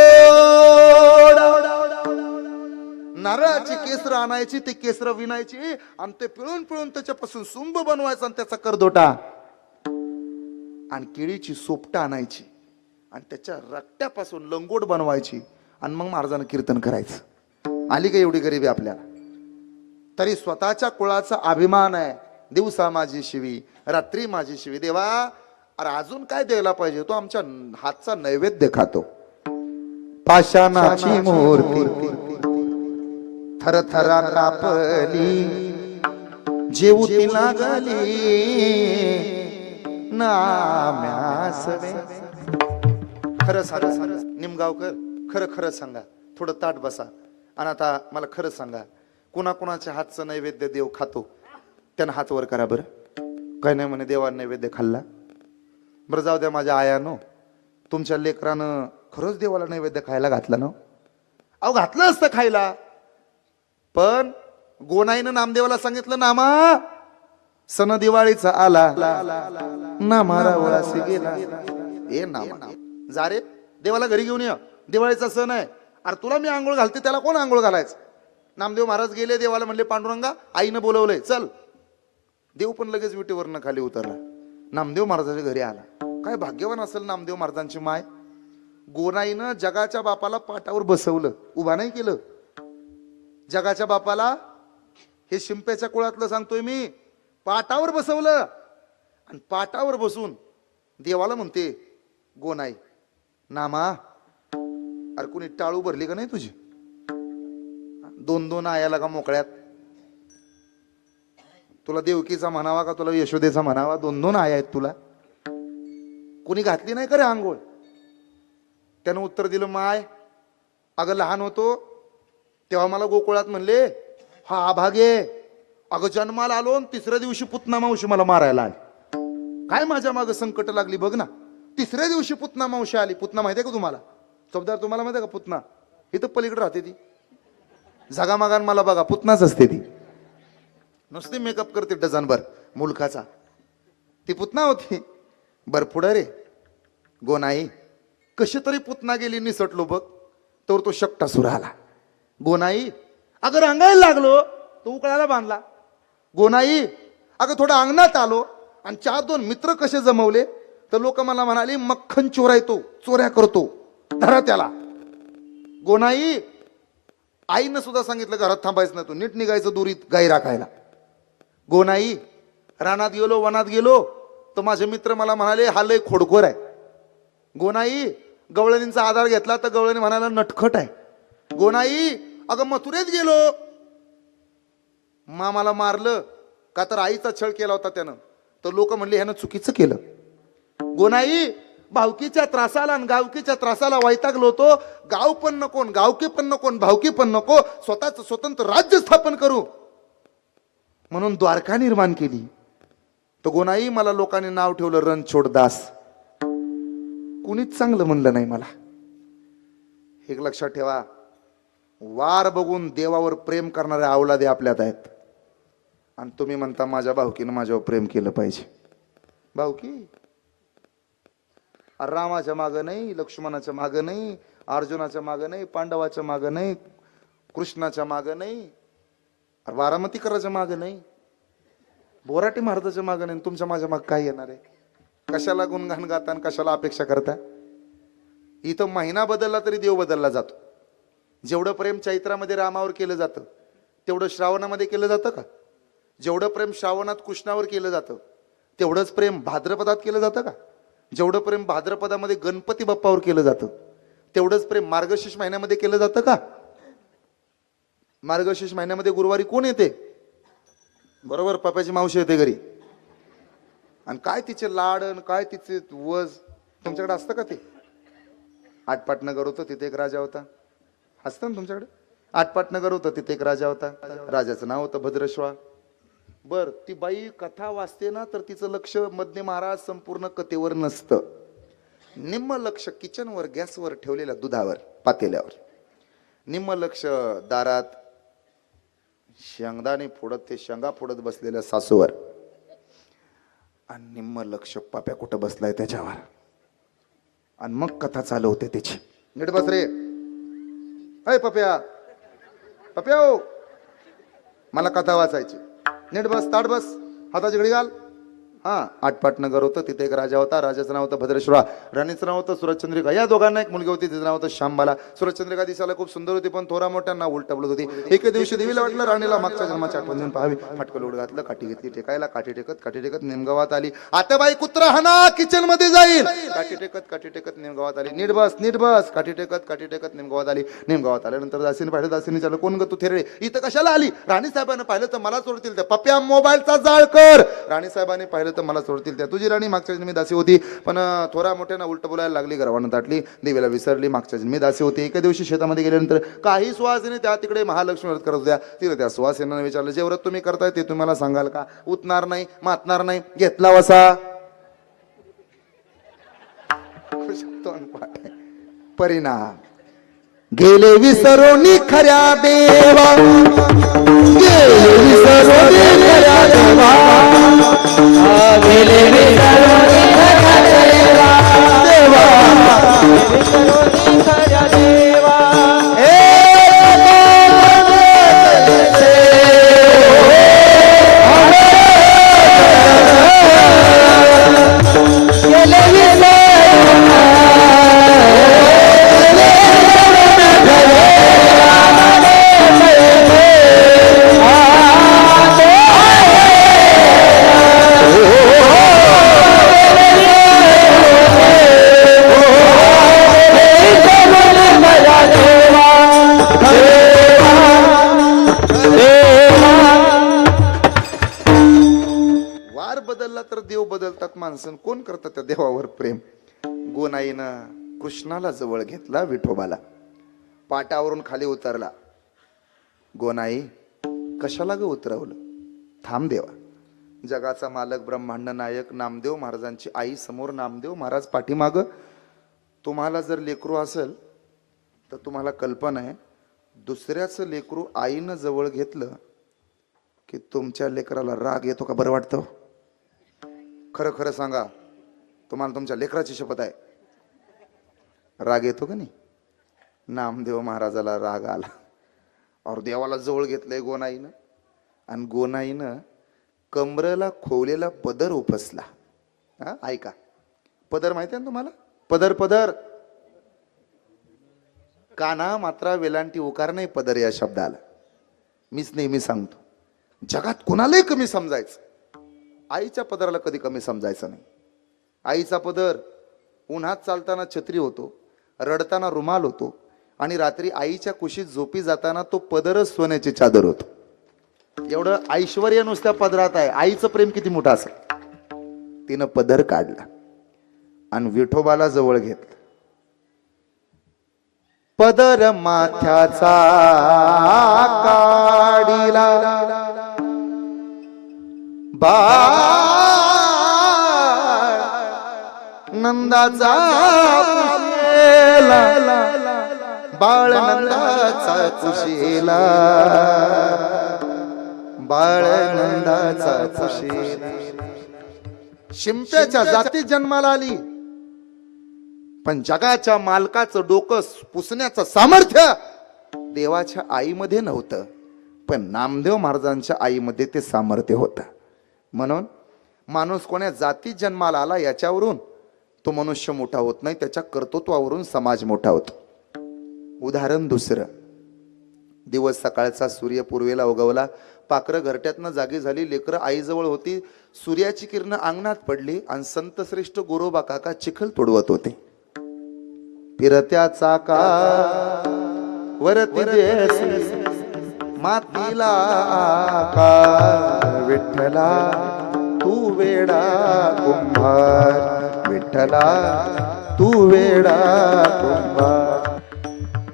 नारळाची केसर आणायची, ते केसर विणायची आणि ते पिळून पिळून त्याच्यापासून सुंभ बनवायचा आणि त्याचा करदोटा. आणि केळीची सोपटा आणायची आणि त्याच्या रक्त्यापासून लंगोट बनवायची आणि मग महाराजांना कीर्तन करायचं. आली का एवढी गरिबी आपल्याला? तरी स्वतःच्या कुळाचा अभिमान आहे. दिवसा माझी शिवी, रात्री माझी शिवी. देवा, अरे अजून काय द्यायला पाहिजे? तो आमच्या हातचा नैवेद्य खातो. पाषाणाची मूर्ती थरथरा कापली, जेऊ ती लागली नाम्यास. खरं सांगा निमगावकर, खरं खरं सांगा. थोडं ताट बसा आणि आता मला खरं सांगा, कुणाकुणाच्या हातचं नैवेद्य देव खातो? त्यानं हात वर करा बरं. काय नाही म्हणे देवाने नैवेद्य खाल्ला. बरं जाऊ द्या माझ्या आयानो, तुमच्या लेकरानं खरंच देवाला नैवेद्य खायला घातला ना? अहो घातलं असतं खायला, पण गोनाईनं नामदेवाला सांगितलं, नामा सण दिवाळीचा आला, नामा रावळासी गेला. ए नामा जा रे, देवाला घरी घेऊन या, दिवाळीचा सण आहे. अरे तुला मी आंघोळ घालते, त्याला कोण आंघोळ घालायचं? नामदेव महाराज गेले देवाला, म्हणले पांडुरंगा आईनं बोलवलंय चल. देव पण लगेच विटेवरनं खाली उतरला, नामदेव महाराजाच्या घरी आला. काय भाग्यवान असेल नामदेव महाराजांची माय. गोनाईनं जगाच्या बापाला पाटावर बसवलं, उभा नाही केलं. जगाच्या बापाला, हे शिंप्याच्या कुळातलं सांगतोय मी, पाटावर बसवलं. आणि पाटावर बसून देवाला म्हणते गोनाई, नामा अरे कुणी टाळू भरली का नाही तुझी? दोन दोन आयाला का मोकळ्यात? तुला देवकीचा म्हणावा का तुला यशोदेचा म्हणावा? दोन दोन आया आहेत तुला. कुणी घातली नाही का रे आंघोळ? त्यानं उत्तर दिलं, माय अगं लहान होतो तेव्हा मला गोकुळात म्हणले हा अभागे. अगं जन्माला आलो, तिसऱ्या दिवशी पुतना मावशी मला मारायला आली. काय माझ्या मागं संकट लागली बघ ना. तिसऱ्या दिवशी पुतना मावशी आली. पुतना माहितीये का तुम्हाला? चौदार तुम्हाला माहितीये का पुतना? इथं पलीकडे राहते ती. झगामागान मला बघा, पुतनाच असते ती. नुसती मेकअप करते डझनभर मुलखाचा. ती पुतना होती. बर पुढे रे गोनाई, कशी तरी पुतना गेली, निसटलो बघ. तर तो शकटासूर आला. गोनाई अगं रांगायला लागलो, तो उकळायला बांधला. गोनाई अगं थोडं अंगणात आलो आणि चार दोन मित्र कसे जमवले, तर लोक मला म्हणाली मक्खन चोरायतो, चोऱ्या करतो, धरा त्याला. गोनाई आईनं सुद्धा सांगितलं घरात थांबायचं नाही, तू नीट निघायचं दुरीत गाई राखायला. गोनाई रानात गेलो, वनात गेलो, तर माझे मित्र मला म्हणाले हा लय खोडखोर आहे. गोनाई गवळणींचा आधार घेतला तर गवळणी म्हणाला नटखट आहे. गोनाई अगं मथुरेत गेलो, मामाला मारलं का तर आईचा छळ केला होता त्यानं, तर लोक म्हणले ह्यानं चुकीचं केलं. गोनाई भावकीच्या त्रासाला आणि गावकीच्या त्रासाला वैतागलो होतो. गाव पण नको, गावकी पण नको, भावकी पण नको, स्वतःच स्वतंत्र राज्य स्थापन करू म्हणून द्वारका निर्माण केली. तर गोनाई मला लोकांनी नाव ठेवलं रणछोड दास. कुणीच चांगलं म्हणलं नाही मला. एक लक्षात ठेवा, वार बघून देवावर प्रेम करणारे अवलादे आपल्यात आहेत. आणि तुम्ही म्हणता माझ्या भावकीनं माझ्यावर प्रेम केलं पाहिजे. भावकी रामाच्या मागं नाही, लक्ष्मणाच्या मागं नाही, अर्जुनाच्या मागं नाही, पांडवाच्या मागं नाही, कृष्णाच्या मागं नाही, बारामती कराच्या मागं नाही, बोराटी महाराजाच्या मागं नाही. तुमच्या माझ्या माग काय येणार आहे? कशाला गुणगान गाता आणि कशाला अपेक्षा करता? इथं महिना बदलला तरी देव बदलला जातो. जेवढं प्रेम चैत्रामध्ये रामावर केलं जातं तेवढं श्रावणामध्ये केलं जातं का? जेवढं प्रेम श्रावणात कृष्णावर केलं जातं तेवढंच प्रेम भाद्रपदात केलं जातं का? जेवढं प्रेम भाद्रपदामध्ये गणपती बाप्पावर केलं जातं तेवढंच प्रेम मार्गशीर्ष महिन्यामध्ये केलं जातं का? मार्गशीर्ष महिन्यामध्ये गुरुवारी कोण येते? बरोबर, पप्याची मावशी येते घरी. आणि काय तिचे लाड आणि काय तिचे वज तुमच्याकडे असतं का? ते आटपाट नगर होतं, तिथे एक राजा होता. असतं ना तुमच्याकडे? आटपाट नगर होतं, तिथे एक राजा होता. राजाचं नाव होतं भद्रश्वा. बर, ती बाई कथा वाचते ना, तर तिचं लक्ष मधने महाराज संपूर्ण कथेवर नसतं. निम्म लक्ष किचनवर, गॅसवर ठेवलेल्या दुधावर, पातेल्यावर. निम्म लक्ष दारात शेंगदाणे फोडत, ते शेंगा फोडत बसलेल्या सासूवर. आणि निम्म लक्ष पाप्या कुठं बसलाय त्याच्यावर. आणि मग कथा चालू होते त्याची. नीट बस रे, अय पप्या, पप्या हो, मला कथा वाचायची. नीट बस, ताट बस, हाताची घडी घाल. हा, आटपाट नगर होतं, तिथे एक राजा होता. राजाचं नाव होतं भद्रेश्वरा. राणीचं नाव होतं सुरजचंद्रिका. या दोघांना एक मुलगी होती, तिचं नाव होतं शांबाला. सुरजचंद्रिका दिसायला खूप सुंदर होती, पण थोरा मोठ्यांना उलट बोलत होती. एके दिवशी देवीला वाटलं राणीला मागच्या जन्माची आठवण देऊन पाहावी. फाटकं लोट घातलं, काठी घेतली टेकायला. काठी टेकत नेमगावात आली. आता बाई कुत्रा हाना किचन मध्ये जाईल. काठी टेकत नेमगावात आली. नीट बस, काठी टेकत नेमगावात आली. नेमगावात आल्यानंतर दासीने पाहिलं. दासीने विचारलं, कोण ग तू थेरडे, इथं कशाला आली? राणी साहेबांना पाहिलं तर मला सोडतील त्या. पप्या मोबाईलचा जाळ कर. राणी साहेबांनी पाहिलं तर मला सोडतील त्या. तुझी राणी मागच्या जन्मी दासी होती, पण थोरा मोठ्यानं उलट बोलायला लागली. गर्वानं ताटली. देवीला विसरली, मागच्या जन्मी दासी होती. एका दिवशी शेतामध्ये गेल्यानंतर काही सुवासिनी त्या तिकडे महालक्ष्मी व्रत करत होत्या. तिला त्या सुवासिनीने विचारलं, जे व्रत तुम्ही करताय ते तुम्हाला सांगाल का? उतणार नाही, मातणार नाही. घेतला वसा. परिणाम गेले विसरून खऱ्या देवा. गेले विसरून खऱ्या देवा. गेले विसरून खऱ्या देवा. विसरून खऱ्या देवा. बदलला तर देव बदलतात माणसं. कोण करतात त्या देवावर प्रेम? गोनाईनं कृष्णाला जवळ घेतला, विठोबाला. पाटावरून खाली उतरला. गोनाई, कशाला ग उतरवलं? थांब देवा. जगाचा मालक, ब्रह्मांड नायक नामदेव महाराजांची आई समोर, नामदेव महाराज पाठीमाग. तुम्हाला जर लेकरू असेल तर तुम्हाला कल्पना आहे, दुसऱ्याचं लेकरू आईनं जवळ घेतलं की तुमच्या लेकराला राग येतो का? बरं वाटतं? खरं खरं सांगा, तुम्हाला तुमच्या लेकराची शपथ आहे, राग येतो का नाही? नामदेव महाराजाला राग आला. और देवाला जवळ घेतलंय गोनाईनं. आणि गोनाईनं कमरेला खोवलेला पदर उपसला. हा, ऐका, पदर माहिती आहे ना तुम्हाला? पदर काना मात्रा वेलांटी उकार नाही पदर या शब्दाला. मीच नेहमी सांगतो, जगात कोणालाही कमी समजायचं, आईच्या पदराला कधी कमी समजायचं नाही. आईचा पदर उन्हात चालताना छत्री होतो, रडताना रुमाल होतो, आणि रात्री आईच्या कुशीत झोपी जाताना तो पदरच सोन्याची चादर होतो. एवढं ऐश्वर्य नुसत्या पदरात आहे. आईचं प्रेम किती मोठं असेल. तिनं पदर काढला आणि विठोबाला जवळ घेतलं. पदर माथ्याचा काढिला बाळ नंदाचा कुशीला. बाळ नंदाचा कुशीला. बाळ नंदाचा कुशीला. शिंप्याच्या जातीत जन्माला आली, पण जगाच्या मालकाचं डोकं पुसण्याचं सामर्थ्य देवाच्या आईमध्ये नव्हतं, पण नामदेव महाराजांच्या आईमध्ये ते सामर्थ्य होतं. म्हणून माणूस कोण्या जातीत जन्माला आला याच्यावरून तो मनुष्य मोठा होत नाही, त्याच्या कर्तृत्वावरून समाज मोठा होतो. उदाहरण दुसरं. दिवस सकाळचा, सूर्य पूर्वेला उगवला, पाखरं घरट्यातनं जागी झाली, लेकरं आईजवळ होती. सूर्याची किरणं अंगणात पडली आणि संतश्रेष्ठ गोरोबा काका चिखल तोडवत होते. फिरत्या चाका वरती देसी मातीला आकार विठ्ठला तू वेडा कुंभार विठ्ठला तू वेडा कुंभार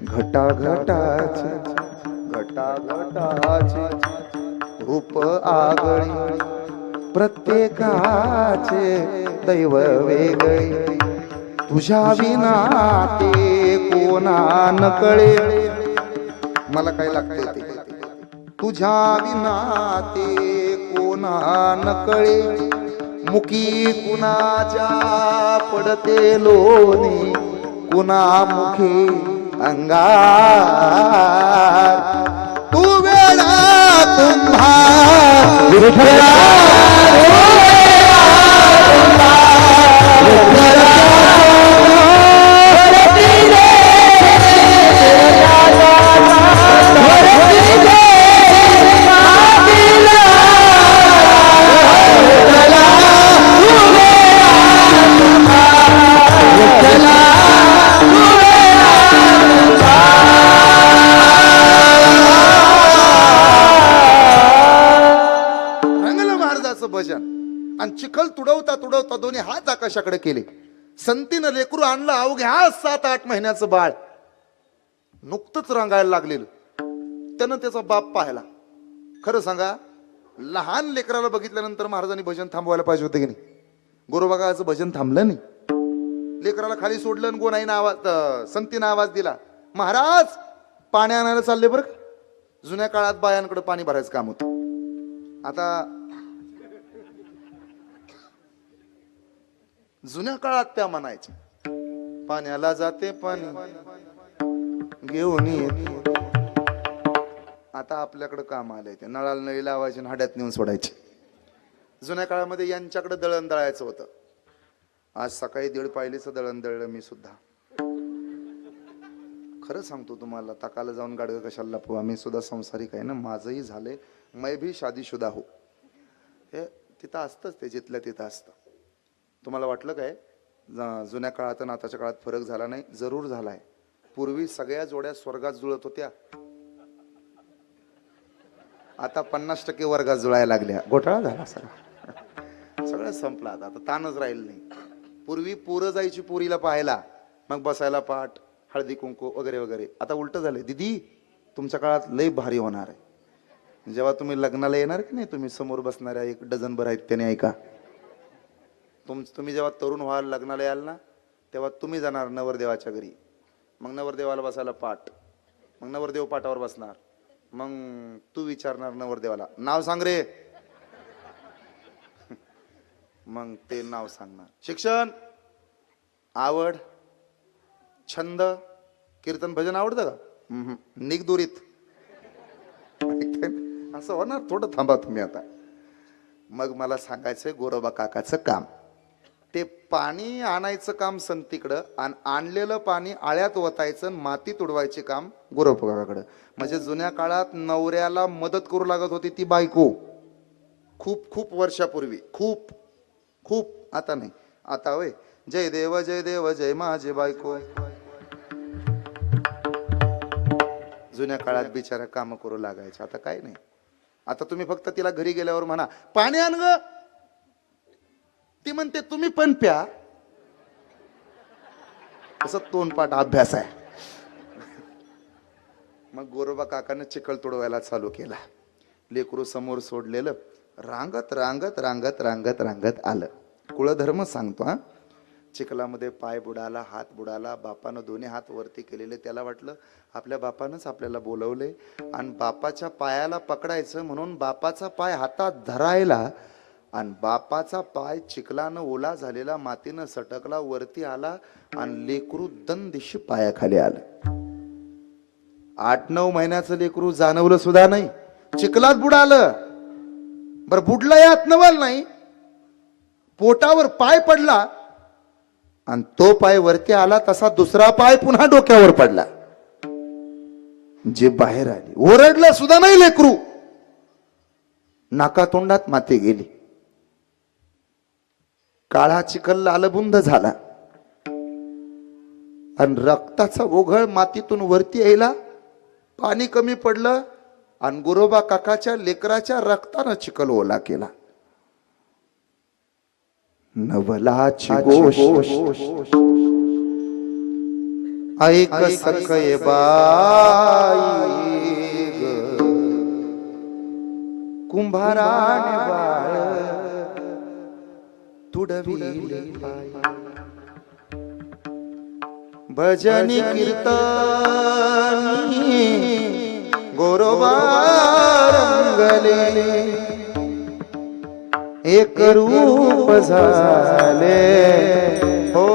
घटा घटाचे रूप आगळी प्रत्येकाचे दैव वेगळे तुझ्या विना ते कोणा न कळे मला काय लागते ते तुझ्या विना ते कोणा न कळे मुखी कुणाच्या पडते लोणी कुणा मुखी अंगार तू वेडा कुंभार विठ्ठला भजन आणि चिखल तुडवता तुडवता दोन्ही हात आकाशाकडे केले. संतीनं लेकरू आणलं अवघ्या 7-8 महिन्याचं बाळ नुकतंच रंगायला लागलेलं. त्यानं त्याचा बाप पाहिला. खरं सांगा लहान लेकराला बघितल्यानंतर महाराजांनी भजन थांबवायला पाहिजे होते की नाही. गोरोबागाचं भजन थांबलं नाही. लेकराला खाली सोडलं आणि गोनाईनं आवाज संतीनं आवाज दिला महाराज पाणी आणायला चालले बरं. जुन्या काळात बायांकडे पाणी भरायचं काम होतं. आता जुन्या काळात त्या म्हणायच्या पाण्याला जाते पाणी घेऊन येते. आता आपल्याकडे काम आलंय ते नळाला नळी लावायची आणि हाड्यात नेऊन सोडायचे. जुन्या काळामध्ये यांच्याकडे दळण दळायचं होतं. आज सकाळी 1.5 पायलीचं दळण दळलं मी सुद्धा. खरं सांगतो तुम्हाला ताकाला जाऊन गाडगं कशाला लपवा. आम्ही सुद्धा संसारिक आहे ना. माझंही झालंय. मै भी शादीशुदा हो. हे तिथं असतंच ते जिथल्या तिथं असतं. तुम्हाला वाटलं काय जुन्या काळात आणि आताच्या काळात फरक झाला नाही? जरूर झालाय. पूर्वी सगळ्या जोड्या स्वर्गात जुळत होत्या. आता 50% वर्गात जुळायला लागल्या. घोटाळा झाला सगळं संपलं. आता ताणच राहील नाही. पूर्वी पोरं जायची पोरीला पाहायला मग बसायला पाठ हळदी कुंकू वगैरे वगैरे. आता उलट झालंय. दीदी तुमच्या काळात लय भारी होणार आहे. जेव्हा तुम्ही लग्नाला येणार की नाही तुम्ही समोर बसणाऱ्या 1 डझन भर आहेत त्याने ऐका. तुम्ही जेव्हा तरुण व्हाल लग्नाला याल ना तेव्हा तुम्ही जाणार नवरदेवाच्या घरी. मग नवरदेवाला बसायला पाठ. मग नवरदेव पाठावर बसणार. मग तू विचारणार नवरदेवाला नाव सांग रे. मग ते नाव सांगणार. शिक्षण आवड छंद कीर्तन भजन आवडतं का? निक दुरीत. असं होणार. थोडं थांबा तुम्ही आता. मग मला सांगायचंय गोरोबा काकाचं काम. ते पाणी आणायचं काम संतीकडं आणि आणलेलं पाणी आळ्यात वतायचं माती तुडवायचे काम गोरोबा काकाकडं. म्हणजे जुन्या काळात नवऱ्याला मदत करू लागत होती ती बायको. खूप खूप वर्षापूर्वी. खूप खूप. आता नाही. आता होय जय देव जय माझे बायको. जुन्या काळात बिचारा काम करू लागायचे. आता काय नाही. आता तुम्ही फक्त तिला घरी गेल्यावर म्हणा पाणी आण ग. ती म्हणते तुम्ही पण प्या. असं तोंडपाठ अभ्यास आहे. मग गोरोबा काकाने चिखल तुडवायला चालू केला. लेकरू समोर सोडलेलं रांगत रांगत रांगत रांगत रांगत आलं. कुळधर्म सांगतो हा. चिखलामध्ये पाय बुडाला हात बुडाला. बापानं दोन्ही हात वरती केलेले. त्याला वाटलं आपल्या बापानंच आपल्याला बोलवलंय आणि बापाच्या पायाला पकडायचं म्हणून बापाचा पाय हातात धरायला आणि बापाचा पाय चिखलानं ओला झालेला मातीनं सटकला वरती आला आणि लेकरू दंदिशी पायाखाली आलं. 8-9 महिन्याचं लेकरू जाणवलं सुद्धा नाही. चिखलात बुडालं. बरं बुडलं यात नवल नाही. पोटावर पाय पडला आणि तो पाय वरती आला तसा दुसरा पाय पुन्हा डोक्यावर पडला. जे बाहेर आली. ओरडलं सुद्धा नाही लेकरू. नाका तोंडात माती गेली. काळा चिखल लालबुंद झाला आणि रक्ताचा ओघळ मातीतून वरती यायला. पाणी कमी पडलं आणि गुरोबा काकाच्या लेकराच्या रक्तानं चिखल ओला केला. नवलाची गोष्ट ऐक सकय बाई ग, कुंभाराने बाळ तुडविले पाय. भजनी कीर्तनी गोरोबा रंगले, एक रूप झाले हो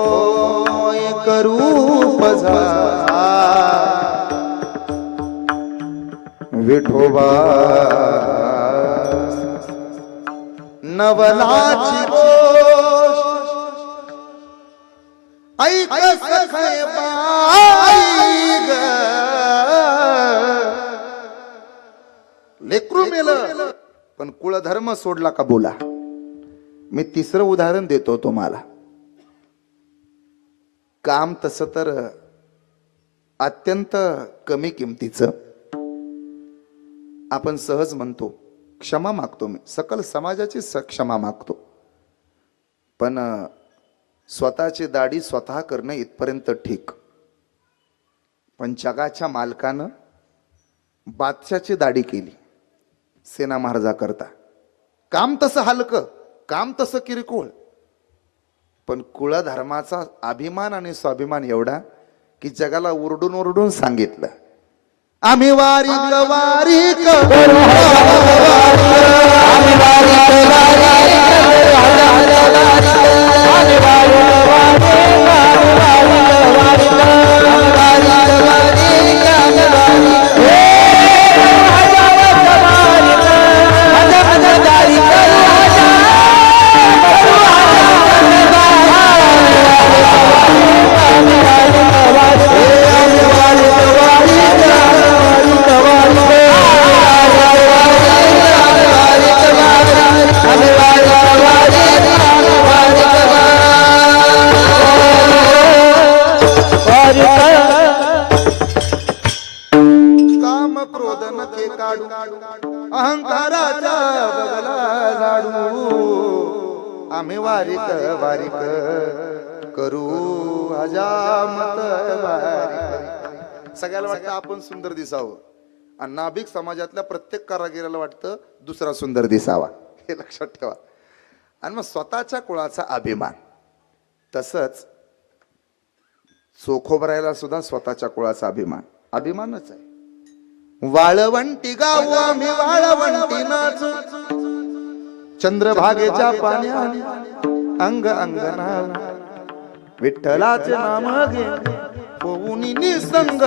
एक रूप झाले. विठोबा नवलाची गोष्ट ऐक सखय बाई ग. लेकरू मेलं पण कुळधर्म सोडला का बोला. मी तिसरं उदाहरण देतो तुम्हाला. काम तसं तर अत्यंत कमी किमतीचं, आपण सहज म्हणतो क्षमा मागतो. मी सकल समाजाची क्षमा मागतो, पण स्वतःची दाढी स्वतः करणं इथपर्यंत ठीक. पण जगाच्या मालकानं बादशाची दाढी केली सेना महाराजा करता. काम तसं हलकं, काम तसं किरकोळ, पण कुळधर्माचा अभिमान आणि स्वाभिमान एवढा की जगाला ओरडून ओरडून सांगितलं, आम्ही वारीक वारीक अहंकाराचा बगला झाडू. आम्ही वारीक वारीक करू अजामत वारीक. सगळ्याला वाटतं आपण सुंदर दिसावं, आणि नाभिक समाजातल्या प्रत्येक कारागिराला वाटतं दुसरा सुंदर दिसावा. हे लक्षात ठेवा. आणि मग स्वतःच्या कुळाचा अभिमान. तसंच चोखोबरायला सुद्धा स्वतःच्या कुळाचा अभिमान अभिमानच आहे. वाळवंटी गाव आम्ही वाळवंटी नाचू, चंद्रभागेच्या पाण्याने अंग अंगना विठ्ठलाचे नाम घे पोहुनी निसंग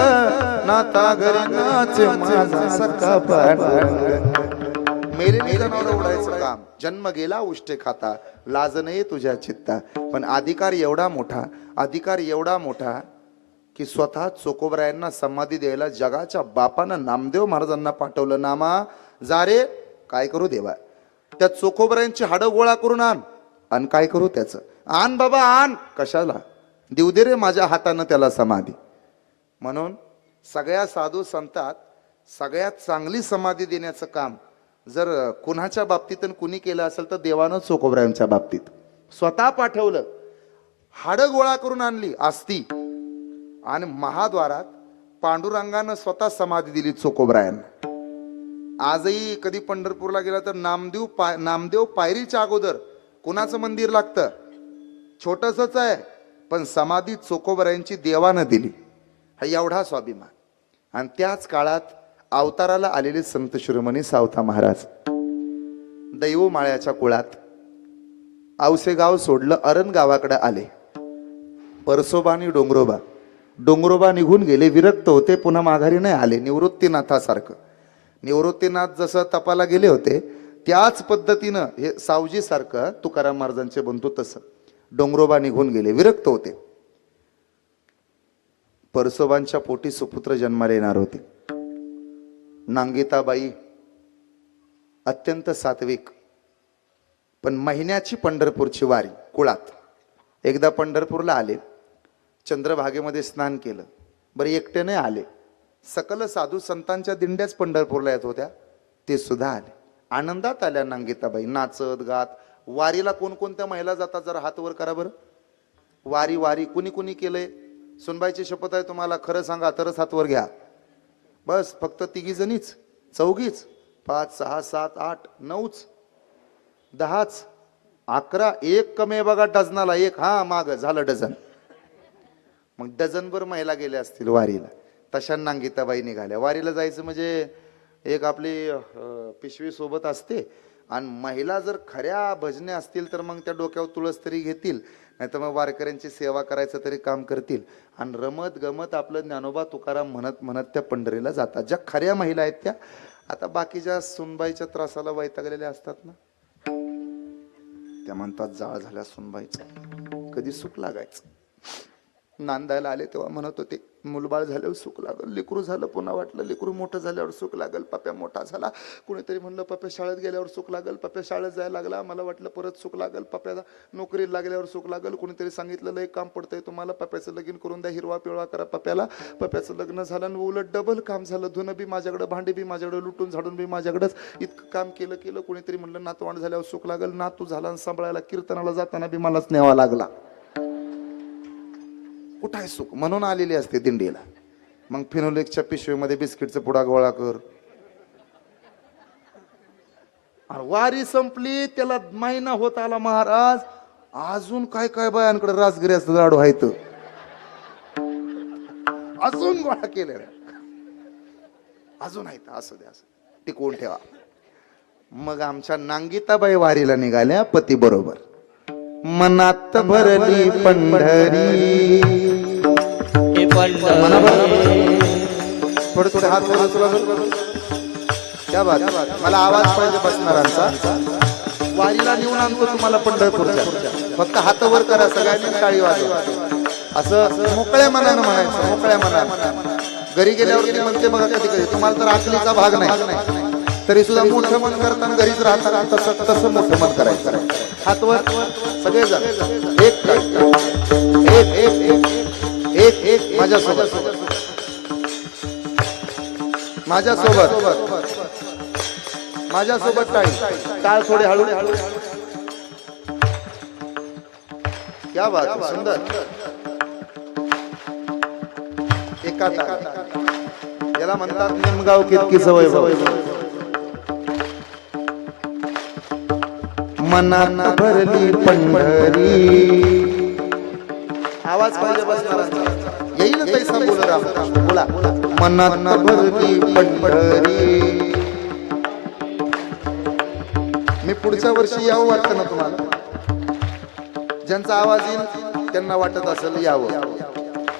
नाता घरी नाच माझा सखा पांडुरंग. मेरे जनावर उडायचं काम, जन्म गेला उष्टे खाता, लाज नाही तुझ्या चित्ता. पण अधिकार एवढा मोठा, अधिकार एवढा मोठा की स्वतः चोखोबरायांना समाधी द्यायला जगाच्या बापानं नामदेव महाराजांना पाठवलं. नामा जा रे, काय करू देवा, त्या चोखोबरायांची हाडं गोळा करून आण. आणि काय करू त्याचं, आण बाबा आण. कशाला देऊ दे रे माझ्या हातानं त्याला समाधी. म्हणून सगळ्या साधू संतात सगळ्यात चांगली समाधी देण्याचं काम जर कुणाच्या बाबतीत कुणी केलं असेल तर देवानं चोखोबरायांच्या बाबतीत स्वतः पाठवलं. हाडं गोळा करून आणली आस्ती, आणि महाद्वारात पांडुरंगानं स्वतः समाधी दिली चोखोबरायांना. आजही कधी पंढरपूरला गेला तर नामदेव पायरीच्या अगोदर कुणाचं मंदिर लागतं, छोटसच आहे, पण समाधी चोखोबरायांची देवानं दिली. हा एवढा स्वाभिमान. आणि त्याच काळात अवताराला आलेले संत शिरोमणी सावता महाराज दैव माळ्याच्या कुळात औसे गाव सोडलं, अरण गावाकडे आले. परसोबा आणि डोंगरोबा निघून गेले, विरक्त होते, पुन्हा माघारी नाही आले. निवृत्तीनाथासारखं, निवृत्तीनाथ जसं तपाला गेले होते त्याच पद्धतीनं हे सावजी सारखं तुकाराम महाराजांचे बनतो तसं डोंगरोबा निघून गेले, विरक्त होते. परसोबांच्या पोटी सुपुत्र जन्माला येणार होते. नांगिताबाई अत्यंत सात्विक, पण महिन्याची पंढरपूरची वारी कुळात. एकदा पंढरपूरला आले, चंद्रभागेमध्ये स्नान केलं. बरं एकटे नाही आले, सकल साधू संतांच्या दिंड्याच पंढरपूरला येत होत्या, ते सुद्धा आले. आनंदात आल्या नांगिताबाई, नाचत गात. वारीला कोणकोणत्या महिला जातात जरा हात वर करा बरं. वारी वारी कुणी कुणी केलंय? सुनबाईची शपथ आहे तुम्हाला, खरं सांगा तरच हात वर घ्या. बस फक्त तिघी जणीच, चौघीच, 5 6 7 8 9च, 10च, 11, एक कमी आहे बघा डझनाला, एक हा माग झालं डझन. मग डझनभर महिला गेल्या असतील वारीला. तशा नांगिताबाई निघाल्या. वारीला जायचं म्हणजे एक आपली पिशवी सोबत असते, आणि महिला जर खऱ्या भजने असतील तर मग त्या डोक्यावर तुळस तरी घेतील, नाही तर मग वारकऱ्यांची सेवा करायचं तरी काम करतील. आणि रमत गमत आपलं ज्ञानोबा तुकाराम म्हणत म्हणत त्या पंढरीला जातात. ज्या खऱ्या महिला आहेत त्या. आता बाकीच्या सुनबाईच्या त्रासाला वैतागलेल्या असतात ना, त्या म्हणतात जाळ झाल्या सुनबाईचं, कधी सुख लागायचं. नांदायला आले तेव्हा म्हणत होते मुलबाळ झाल्यावर सुख लागल, लेकरू झालं पुन्हा वाटलं लेकरू मोठं झाल्यावर सुख लागल, पप्या मोठा झाला, कुणीतरी म्हणलं पप्या शाळेत गेल्यावर सुख लागल, पप्या शाळेत जायला लागला, मला वाटलं परत सुख लागल, पप्याला नोकरीला लागल्यावर सुख लागल, कुणीतरी सांगितलं लय काम पडतंय तुम्हाला, पप्याचं लगीन करून द्या, हिरवा पिवळा करा पप्याला. पप्याचं लग्न झालं आणि उलट डबल काम झालं, धुणं बी माझ्याकडे, भांडी बी माझ्याकडे, लुटून झाडून बी माझ्याकडेच, इतकं काम केलं. कुणीतरी म्हणलं नातवंड झाल्यावर सुख लागल, नातू झाला आणि सांभाळायला कीर्तनाला जाताना बी मलाच न्यावा लागला. कुठं आहे सुख? म्हणून आलेली असते दिंडीला. मग फिनोलेक्सच्या पिशवीमध्ये बिस्किटचा पुडा गोळा कर. वारी संपली, त्याला महिना होत आला महाराज, अजून काय काय बायांकडे रासगिऱ्याचं लाडू आहेत, अजून गोळा केले, अजून आहेत. असं द्या, असं टिकवून ठेवा. मग आमच्या नांगिताबाई वारीला निघाल्या पती बरोबर. मनात भरली पंढरी, थोडे थोडे हात वर. क्या बात. मला आवाज पाहिजे बसणाऱ्यांचा. वारीला नेऊन आणतो तुम्हाला पंढरपूरच्या, फक्त हात वर करा सगळ्यांनी, टाळी वाजवा. असं मोकळ्या मनानं म्हणायचं, मोकळ्या मनानं. घरी गेल्यावरती म्हणते बघा कधी कधी तुम्हाला तर आकलीचा भाग नाही, तरी सुद्धा मोठं मन करताना घरीच राहताना तसं मोठं मन करायचं. हात वर सगळे जण. एक एक एक एक एक माझ्यासोबत, माझ्यासोबत, माझ्यासोबत टाळी. टाळ थोडे हळू. क्या बात, सुंदर. एका टाळ. याला म्हणतात निमगाव कितकीचं वैभव. मनात भरली पंढरी. आवाज पाहिजे बसणारा. येईल तैसा बोल राम, बोला. मनात भरली पंढरी. मी पुढच्या वर्षी यावं वाटतं ना तुम्हाला? ज्यांचा आवाज येईल त्यांना वाटत असेल यावं.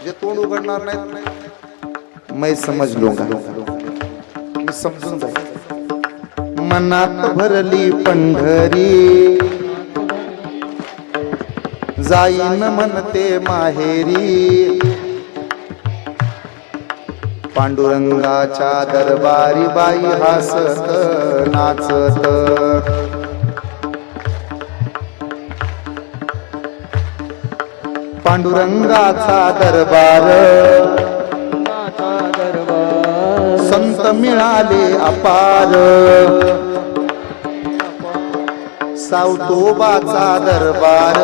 जे तोंड उघडणार नाहीत, मैं समज लूंगा, मी समजून जाईल. मनात भरली पंढरी, जाईन म्हणते माहेरी. पांडुरंगाच्या दरबारी बाई हसत नाचत. पांडुरंगाचा दरबार, संत मिळाले अपार. सावतोबाचा दरबार,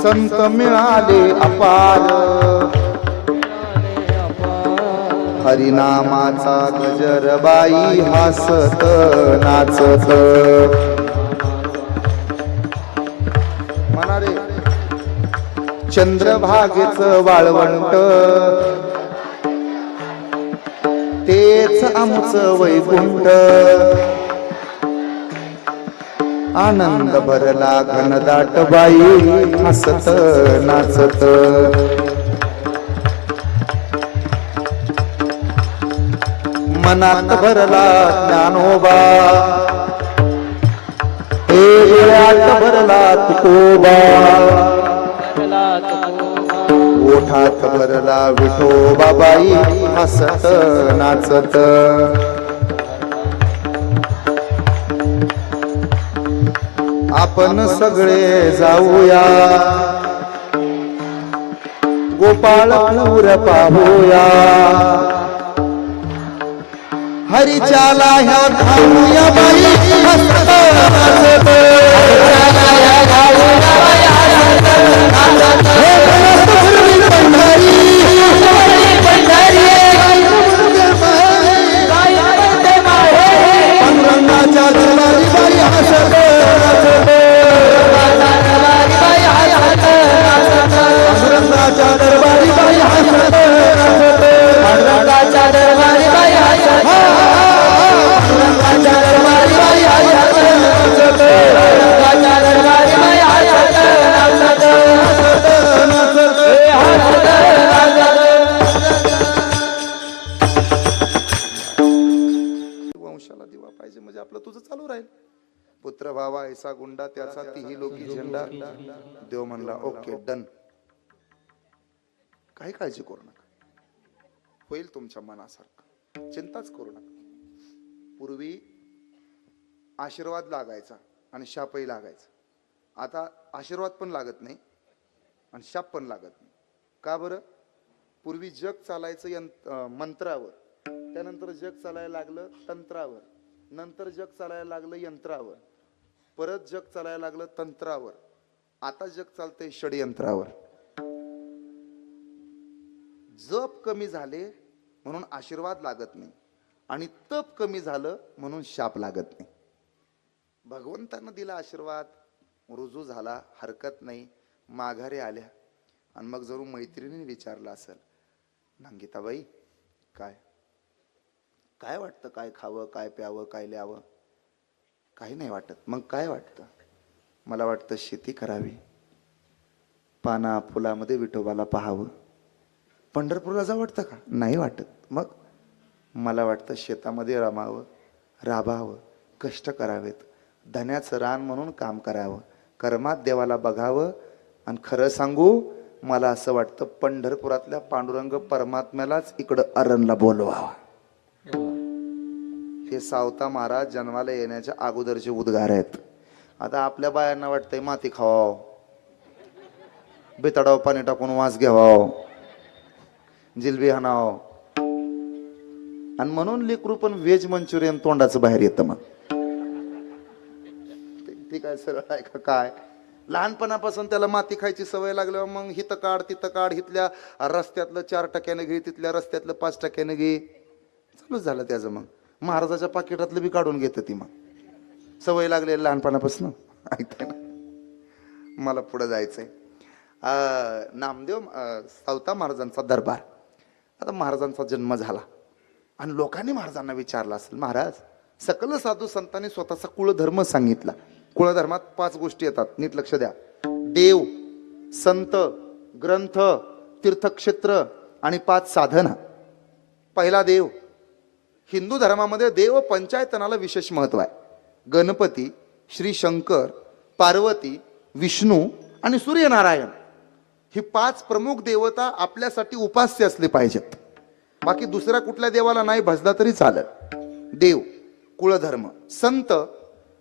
संत मिळाले अपार. हरिनामाचा गजर बाई हसत नाचत. म्हणारे चंद्रभागेचं वाळवंट, तेच आमचं वैकुंठ. आनंद भरला घनदाट बाई हसत नाचत. मनात भरला ज्ञानोबा, डोळ्यात भरला तुकोबा. ओठात भरला विठोबा बाई हसत नाचत. आपण सगळे जाऊया गोपाळपूर पाहूया हरिच्याला ह्या धावूया बाई हसत नाचत. हे पूर्वी पंढरी पांडुरंगाच्या दरबारी बाई हसत नाचत. पांडुरंगाच्या दरबारी बाई हसत नाचत. पांडुरंगाच्या दरबारी बाई हसत. पांडुरंगाच्या दरबारी बाई हसत. पांडुरंगाच्या दरबारी बाई हसत नाचत. हसत वंशाला दिवा पाहिजे म्हणजे आपलं तुझं चालू राहील. पुत्र भावा ऐसा गुंडा त्याचा तीही लोकी झेंडा. देव म्हणला ओके डन, काही काळजी करू नका, होईल तुमच्या मनासारखं, चिंताच करू नका. पूर्वी आशीर्वाद लागायचा आणि शापही लागायचा. आता आशीर्वाद पण लागत नाही आणि शाप पण लागत नाही. का बरं? पूर्वी जग चालायचं मंत्रावर, त्यानंतर जग चालायला लागलं तंत्रावर, नंतर जग चालायला लागलं यंत्रावर, परत जग चालायला लागलं तंत्रावर, आता जग चालतंय षडयंत्रावर. जप कमी झाले म्हणून आशीर्वाद लागत नाही आणि तप कमी झालं म्हणून शाप लागत नाही. भगवंतानं दिला आशीर्वाद, रुजू झाला, हरकत नाही, माघारी आल्या. आणि मग जरूर मैत्रिणीने विचारलं असेल, नंगिताबाई काय काय वाटतं, काय खावं, काय प्यावं, काय ल्यावं? काही नाही वाटत. मग काय वाटतं? मला वाटतं शेती करावी, पाना फुलामध्ये विठोबाला पाहावं. पंढरपूरला जावं वाटतं का? नाही वाटत. मग मला वाटतं शेतामध्ये रमावं, राबावं, कष्ट करावेत, धन्याचं रान म्हणून काम करावं, कर्मात देवाला बघावं. आणि खरं सांगू, मला असं वाटतं पंढरपुरातल्या पांडुरंग परमात्म्यालाच इकडं अरणला बोलवावं. हे सावता महाराज जन्माला येण्याच्या अगोदरचे उद्गार आहेत. आता आपल्या बायांना वाटतंय माती खावाव, बेताडाव पाणी टाकून वास घ्यावाव, जिलबी हाणाव, आणि म्हणून लेकरू पण व्हेज मंचुरियन तोंडाचं बाहेर येतं. मग ते काय सरळ आहे का काय? लहानपणापासून त्याला माती खायची सवय लागल्यावर मग हिथं काढ तिथं काढ, हिथल्या रस्त्यातलं 4% घे, तिथल्या रस्त्यातलं 5% घे, चालूच झालं त्याचं. मग महाराजाच्या पाकिटातलं बी काढून घेतं ती. मग सवय लागलेली लहानपणापासून. ऐकताय ना? मला पुढे जायचंय. नामदेव सावता महाराजांचा दरबार. आता महाराजांचा जन्म झाला आणि लोकांनी महाराजांना विचारलं असेल, महाराज सकल साधू संतांनी स्वतःचा कुळधर्म सांगितला. कुळधर्मात 5 गोष्टी येतात, नीट लक्ष द्या. देव, संत, ग्रंथ, तीर्थक्षेत्र आणि 5 साधना. पहिला देव. हिंदू धर्मामध्ये देव पंचायतनाला विशेष महत्व आहे. गणपती, श्री शंकर, पार्वती, विष्णू आणि सूर्यनारायण ही 5 प्रमुख देवता आपल्यासाठी उपास्य असले पाहिजेत. बाकी दुसऱ्या कुठल्या देवाला नाही भजला तरी चालत. देव, कुळधर्म. संत,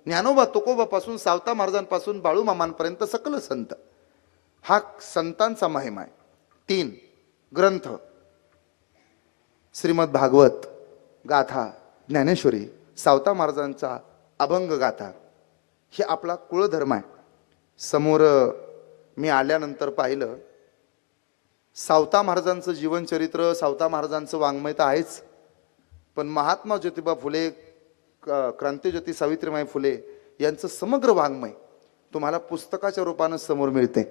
ज्ञानोबा तुकोबापासून सावता महाराजांपासून बाळू मामांपर्यंत सकल संत, हा संतांचा महिमा आहे. 3 ग्रंथ, श्रीमद भागवत, गाथा, ज्ञानेश्वरी, सावता महाराजांचा अभंग गाथा, हे आपला कुळधर्म आहे. समोर मी आल्यानंतर पाहिलं, सावता महाराजांचं जीवनचरित्र, सावता महाराजांचं वाङ्मय तर आहेच, पण महात्मा ज्योतिबा फुले, क्रांतिज्योती सावित्रीबाई फुले यांचं समग्र वाङ्मय तुम्हाला पुस्तकाच्या रूपानं समोर मिळते.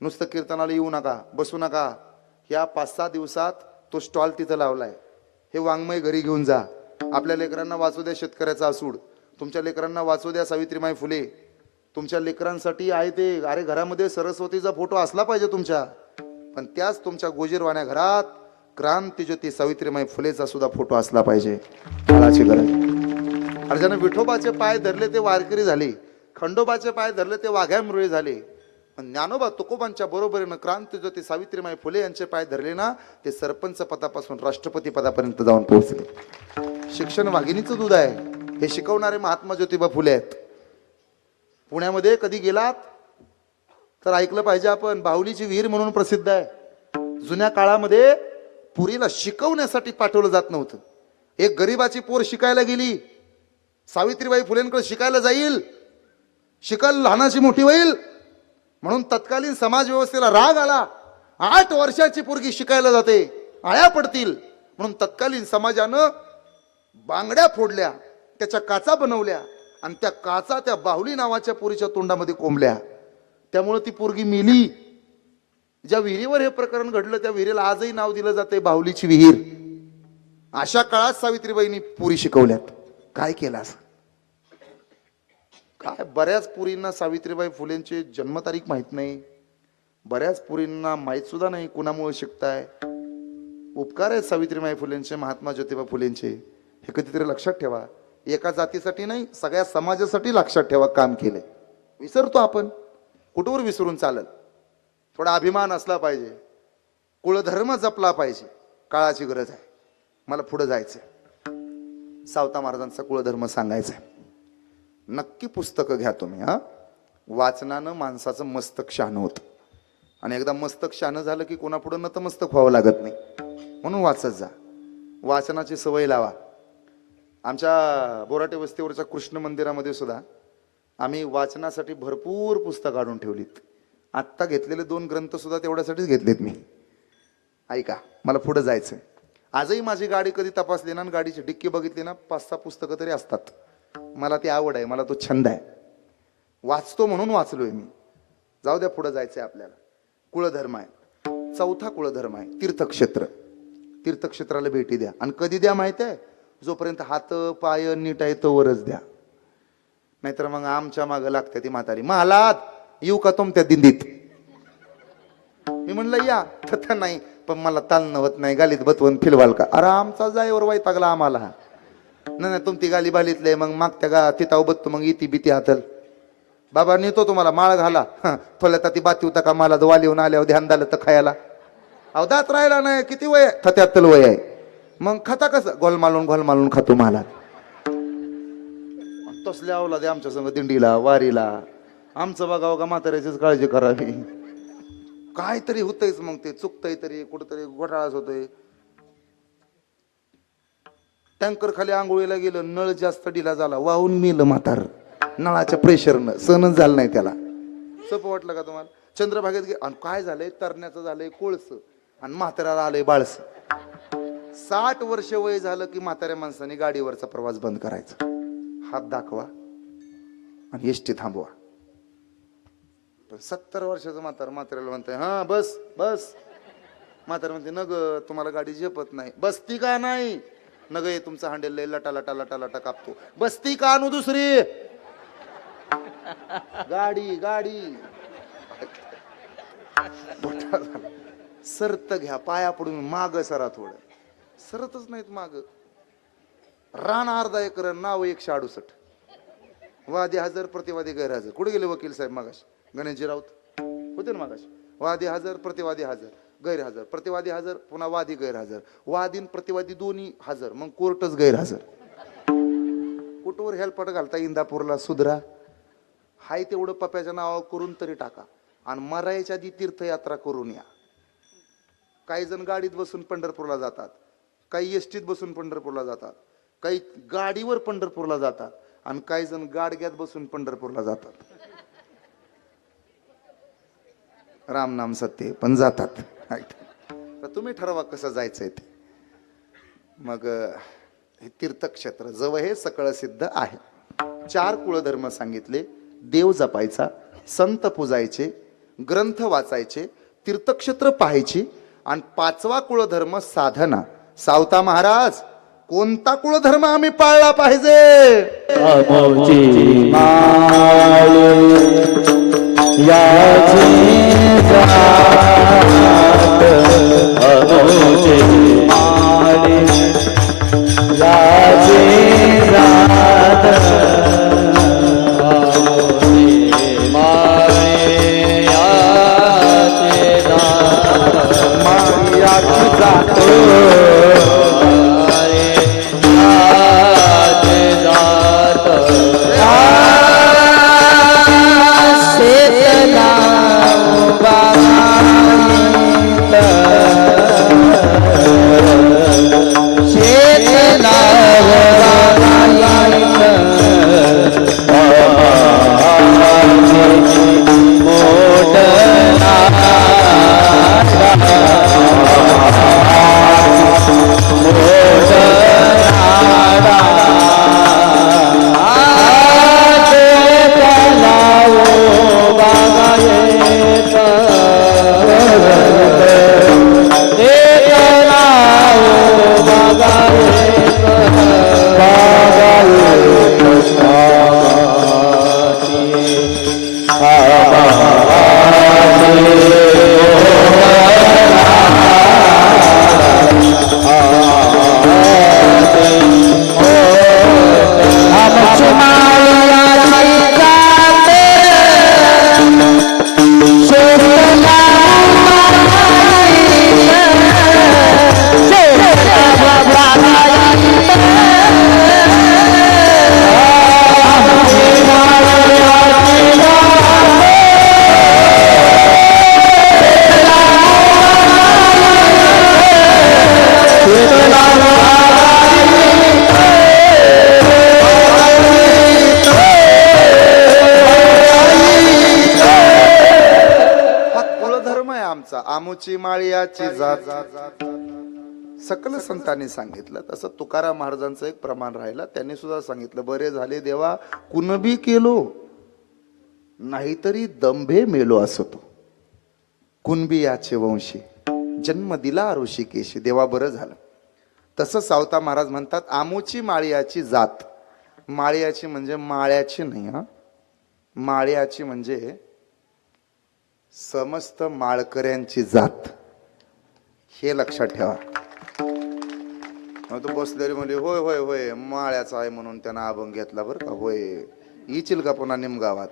नुसतं कीर्तनाला येऊ नका, बसू नका. या 5-6 दिवसात तो स्टॉल तिथं लावलाय. हे वाङ्मय घरी घेऊन जा. आपल्या लेकरांना वाचू द्या शेतकऱ्याचा असूड, तुमच्या लेकरांना वाचू द्या सावित्रीबाई फुले, तुमच्या लेकरांसाठी आहे ते. अरे घरामध्ये सरस्वतीचा फोटो असला पाहिजे तुमच्या, पण त्याच तुमच्या गोजीरवाण्या घरात क्रांतिज्योती सावित्रीबाई फुलेचा सुद्धा फोटो असला पाहिजे. काळाची गरज. अरे ज्यानं विठोबाचे पाय धरले ते वारकरी झाले, खंडोबाचे पाय धरले ते वाघ्यामुरळी झाले, पण ज्ञानोबा तुकोबांच्या बरोबरीनं क्रांतिज्योती सावित्रीबाई फुले यांचे पाय धरले ना, ते सरपंच पदापासून राष्ट्रपती पदापर्यंत जाऊन पोहोचले. शिक्षण वाघिणीचं दूध आहे. हे शिकवणारे महात्मा ज्योतिबा फुले आहेत. पुण्यामध्ये कधी गेलात तर ऐकलं पाहिजे आपण, बाहुलीची विहीर म्हणून प्रसिद्ध आहे. जुन्या काळामध्ये पुरीला शिकवण्यासाठी पाठवलं जात नव्हतं. एक गरीबाची पोर शिकायला गेली, सावित्रीबाई फुलेंकडे शिकायला जाईल, शिकायला लहानाची मोठी होईल म्हणून तत्कालीन समाज व्यवस्थेला राग आला. 8 वर्षाची पोरगी शिकायला जाते, आळ्या पडतील म्हणून तत्कालीन समाजानं बांगड्या फोडल्या, त्याच्या काचा बनवल्या आणि त्या काचा त्या बाहुली नावाच्या पोरीच्या तोंडामध्ये कोंबल्या. त्यामुळे ती पोरगी मेली. ज्या विहिरीवर हे प्रकरण घडलं त्या विहिरीला आजही नाव दिलं जाते बाहुलीची विहीर. अशा काळात सावित्रीबाईंनी पुरी शिकवल्यात. काय केलं असं? काय बऱ्याच पुरींना सावित्रीबाई फुलेंची जन्मतारीख माहित नाही, बऱ्याच पुरींना माहित सुद्धा नाही कुणामुळे शिकताय. उपकार आहेत सावित्रीबाई फुलेंचे, महात्मा ज्योतिबा फुलेंचे. हे कधीतरी लक्षात ठेवा. एका जातीसाठी नाही, सगळ्या समाजासाठी लक्षात ठेवा काम केलंय. विसरतो आपण, कुठवर विसरून चालल. थोडा अभिमान असला पाहिजे, कुळधर्म जपला पाहिजे. काळाची गरज आहे. मला पुढे जायचंय, सावता महाराजांचा कुळधर्म सांगायचा. नक्की पुस्तकं घ्या तुम्ही. वाचनानं माणसाचं मस्तक शहाणं होतं आणि एकदा मस्तक शहाणं झालं की कोणापुढं नतमस्तक व्हावं लागत नाही. म्हणून वाचत जा, वाचनाची सवय लावा. आमच्या बोराटे वस्तीवरच्या कृष्ण मंदिरामध्ये सुद्धा आम्ही वाचनासाठी भरपूर पुस्तकं काढून ठेवलीत. आत्ता घेतलेले 2 ग्रंथ सुद्धा तेवढ्यासाठीच घेतलेत मी. ऐका, मला पुढे जायचंय. आजही माझी गाडी कधी तपासली ना, गाडीची डिक्की बघितली ना, 5-6 पुस्तकं तरी असतात. मला ती आवड आहे, मला तो छंद आहे. वाचतो म्हणून वाचलोय मी. जाऊ द्या, पुढे जायचंय आपल्याला. कुळधर्म आहे, 4था कुळधर्म आहे तीर्थक्षेत्र. तीर्थक्षेत्राला भेटी द्या. आणि कधी द्या माहित आहे? जोपर्यंत हात पाय नीट आहे तोवरच द्या. नाहीतर मग आमच्या मागं लागते ती म्हातारी, महालात येऊ का तुमच्या दिंडीत? मी म्हणलं या. तथा नाही, पण मला तालनं होत नाही, गालीत बतवून फिरवाल का? अरे आमचा जायवर वैतागला आम्हाला. नाही तुमची गाली बालीतले, मग मागत्या तिथं बघतो, मग इती भीती हातल. बाबा नेतो तुम्हाला, माळ घाला. थोड्या ती बाती होता का मला वाली येऊन आल्यावर ध्यान झालं तर खायला. अहो दात राहिला नाही, किती वय? 73 वय आहे. मग खाता कसं? घोलमालून खातो मला. तसल्या आवला दे आमच्या संग दिंडीला वारीला. आमचं बघावं का म्हाताऱ्याचीच काळजी करावी. काहीतरी होतंयच, मग ते चुकतंय तरी, कुठंतरी घोटाळाच होतोय. टँकर खाली आंघोळीला गेलं, नळ जास्त ढिला झाला, वाहून मेलं म्हातार. नळाच्या प्रेशरनं सहनच झालं नाही त्याला. सोपं वाटलं का तुम्हाला? चंद्रभागेत गे आणि काय झालंय, तरण्याचं झालंय कोळस आणि म्हाताऱ्याला आलंय बाळस. 60 वर्ष वय झालं की म्हाताऱ्या माणसाने गाडीवरचा प्रवास बंद करायचा. हात दाखवा आणि एसटी थांबवा. 70 वर्षाचं म्हाताऱ्याला म्हणतंय हा बस बस. म्हातारा म्हणते नग तुम्हाला गाडी झेपत नाही. बसती का नाही? नग हे तुमचं हँडल लय लटा लटा लटा लटा कापतो. बसती का आणू दुसरी? गाडी गाडी. सरत घ्या, पाया पडून माग सरा. थोडं सरतच नाहीत माग. रान अर्धा एकर, नाव 168. वादी हजर प्रतिवादी गैरहजर. कुठे गेले वकील साहेब मागाशी? गणेशजी राऊत होते ना मागाशी. वादी हजर प्रतिवादी हजर गैरहजर, प्रतिवादी हजर पुन्हा वादी गैरहजर, वादीन प्रतिवादी दोन्ही हजर, मग कोर्टच गैरहजर. कुठवर हेल्पट घालता? इंदापूरला सुधरा. हाय तेवढं पप्याच्या नावावर करून तरी टाका आणि मरायच्या आधी तीर्थयात्रा करून या. काही जण गाडीत बसून पंढरपूरला जातात, काही एसटीत बसून पंढरपूरला जातात, काही गाडीवर पंढरपूरला जातात आणि काही जण गाडग्यात बसून पंढरपूरला जातात. राम नाम सत्य पण जातात. तुम्ही ठरवा कसं जायचंय ते. मग हे तीर्थक्षेत्र जवळ हे सकळ सिद्ध आहे. 4 कुळधर्म सांगितले. देव जपायचा, संत पूजायचे, ग्रंथ वाचायचे, तीर्थक्षेत्र पाहायची आणि 5वा कुळधर्म साधना. सावता महाराज, कोणता कुळधर्म आम्ही पाळला पाहिजे? आमची माळ्याची जात सोडला हा कुलधर्म आहे आमचा. आमुची माळियाची जात सकल संतांनी सांगितलं. तसं तुकाराम महाराजांचं एक प्रमाण राहिलं. त्यांनी सुद्धा सांगितलं, बरे झाले देवा कुणबी केलो नाहीतरी दंभे मेलो असतो. कुणबी याचे वंशी जन्म दिला ऋषिकेशी. देवा बरं झालं. तसं सावता महाराज म्हणतात आमुची माळियाची जात. माळियाची म्हणजे माळ्याची नाही, हा माळ्याची म्हणजे समस्त माळकऱ्यांची जात. हे लक्षात ठेवा. तो बसलेली म्हणजे होय होय होय माळ्याचा आहे म्हणून त्यानं अभंग घेतला बरं का. होय येशील का पुन्हा निमगावात,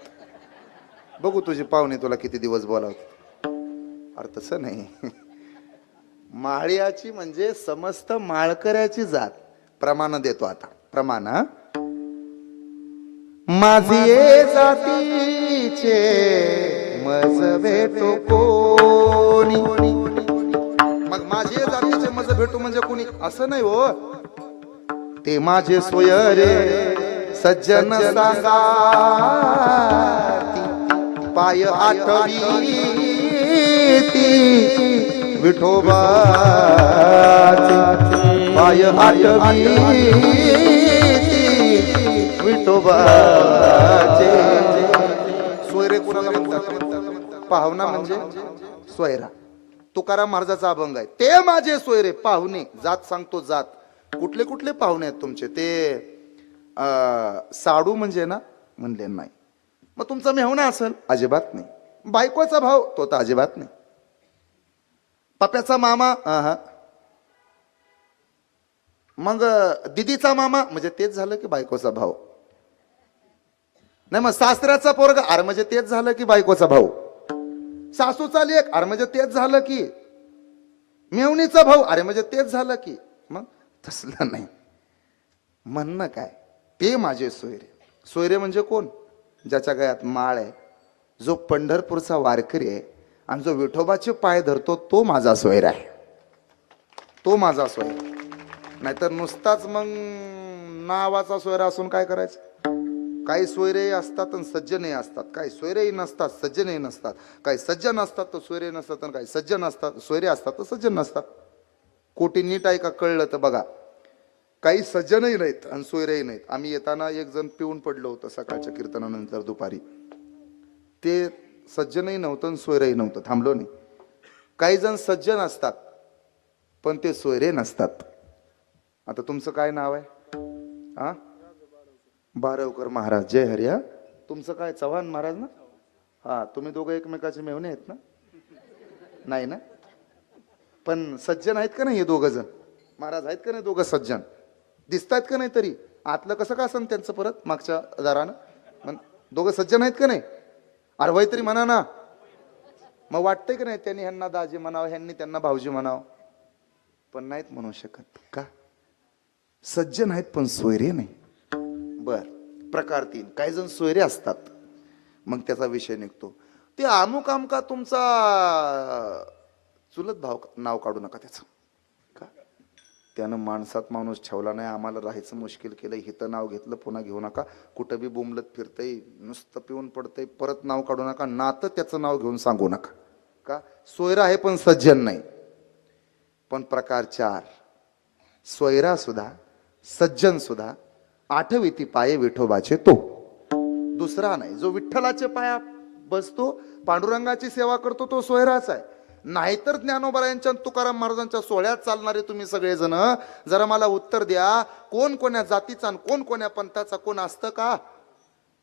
बघू तुझी पाहुणे तुला किती दिवस बोलावत. अरे तसं नाही. माळ्याची म्हणजे समस्त माळकऱ्याची जात. प्रमाण देतो आता. प्रमाण माझी जातीचे मज भेटो कोणी. मग माझे जातीचे मज भेटू म्हणजे कोणी असं नाही हो. ते माझे सोयरे सज्जन सांगा पाय आठवी विठोबा पाय आठवी विठोबाचे. सोयरे कुणाला म्हणतात? पाहुणा म्हणजे सोयरा. तुकाराम महाराजाचा अभंग आहे. ते माझे सोयरे पाहुणे. जात सांगतो जात. कुठले कुठले पाहुणे आहेत तुमचे? ते साडू म्हणजे ना म्हणले नाही. मग तुमचा मेहुणा असेल? अजिबात नाही. बायकोचा भाऊ? तो तर अजिबात नाही. पप्याचा मामा? मग दिदीचा मामा म्हणजे तेच झालं की बायकोचा भाऊ. नाही मग सासऱ्याचा पोरगा अरे म्हणजे तेच झालं की बायकोचा भाऊ. सासूचा लेक अरे म्हणजे तेच झालं की. मेवणीचा भाऊ अरे म्हणजे तेच झालं की. मग तसलं नाही. म्हणणं काय, ते माझे सोयरे. सोयरे म्हणजे कोण? ज्याच्या गळ्यात माळ आहे, जो पंढरपूरचा वारकरी आहे आणि जो विठोबाचे पाय धरतो, तो माझा सोयरा आहे. तो माझा सोयरा. नाहीतर नुसताच मग नावाचा सोयरा असून काय करायचं? काही सोयरे असतात आणि सज्जनही असतात. काही सोयरेही नसतात, सज्जनही नसतात. काही सज्जन असतात तर सोयरे नसतात, आणि काही सज्जन असतात सोयरे असतात तर सज्जन नसतात. कोटी नीट आहे का कळलं तर बघा. काही सज्जनही नाहीत आणि सोयरेही नाहीत. आम्ही येताना एक जण पिऊन पडलो होतं सकाळच्या कीर्तनानंतर दुपारी. ते सज्जनही नव्हतं आणि सोयरेही नव्हतं. थांबलो नाही. काही जण सज्जन असतात पण ते सोयरे नसतात. आता तुमचं काय नाव आहे? हा, बारवकर महाराज. जय हरिया. तुमचं काय चव्हाण महाराज ना? हा, तुम्ही दोघं एकमेकाचे मेवणे आहेत ना? नाही ना? पण सज्जन आहेत का नाही हे दोघं जण? महाराज आहेत का नाही दोघं सज्जन? दिसतायत का नाही? तरी आतलं कसं का असं त्यांचं परत मागच्या दारानं दोघं सज्जन आहेत का नाही? अरे वय तरी म्हणा ना. मग वाटतंय का नाही त्यांनी ह्यांना दाजी म्हणावं, ह्यांनी त्यांना भाऊजी म्हणावं? पण नाहीत म्हणू शकत. का? सज्जन आहेत पण सोयरे नाही. बर, प्रकार 3. काही जण सोयरे असतात. मग त्याचा विषय निघतो. ते अमुक अमका तुमचा चुलत भाव नाव काढू नका त्याचं. का? त्यानं माणसात माणूस ठेवला नाही, आम्हाला राहायचं मुश्किल केलं, हिथं नाव घेतलं, पुन्हा घेऊ नका. कुठं बी बोंबलत फिरतय, नुसतं पिऊन पडतंय, परत नाव काढू नका. नातं त्याचं नाव घेऊन सांगू नका. का? सोयरा आहे पण सज्जन नाही. पण प्रकार 4. सोयरा सुद्धा सज्जन सुद्धा आठवीती पाये विठोबाचे तो. दुसरा नाही. जो विठ्ठलाचे पाया बसतो, पांडुरंगाची सेवा करतो, तो सोयराच आहे. नाहीतर ज्ञानोबा यांच्या तुकाराम महाराजांच्या सोहळ्यात चालणारे तुम्ही सगळेजण जरा मला उत्तर द्या. कोण कोण्या जातीचा आणि कोण कोण्या पंथाचा कोण असतं का?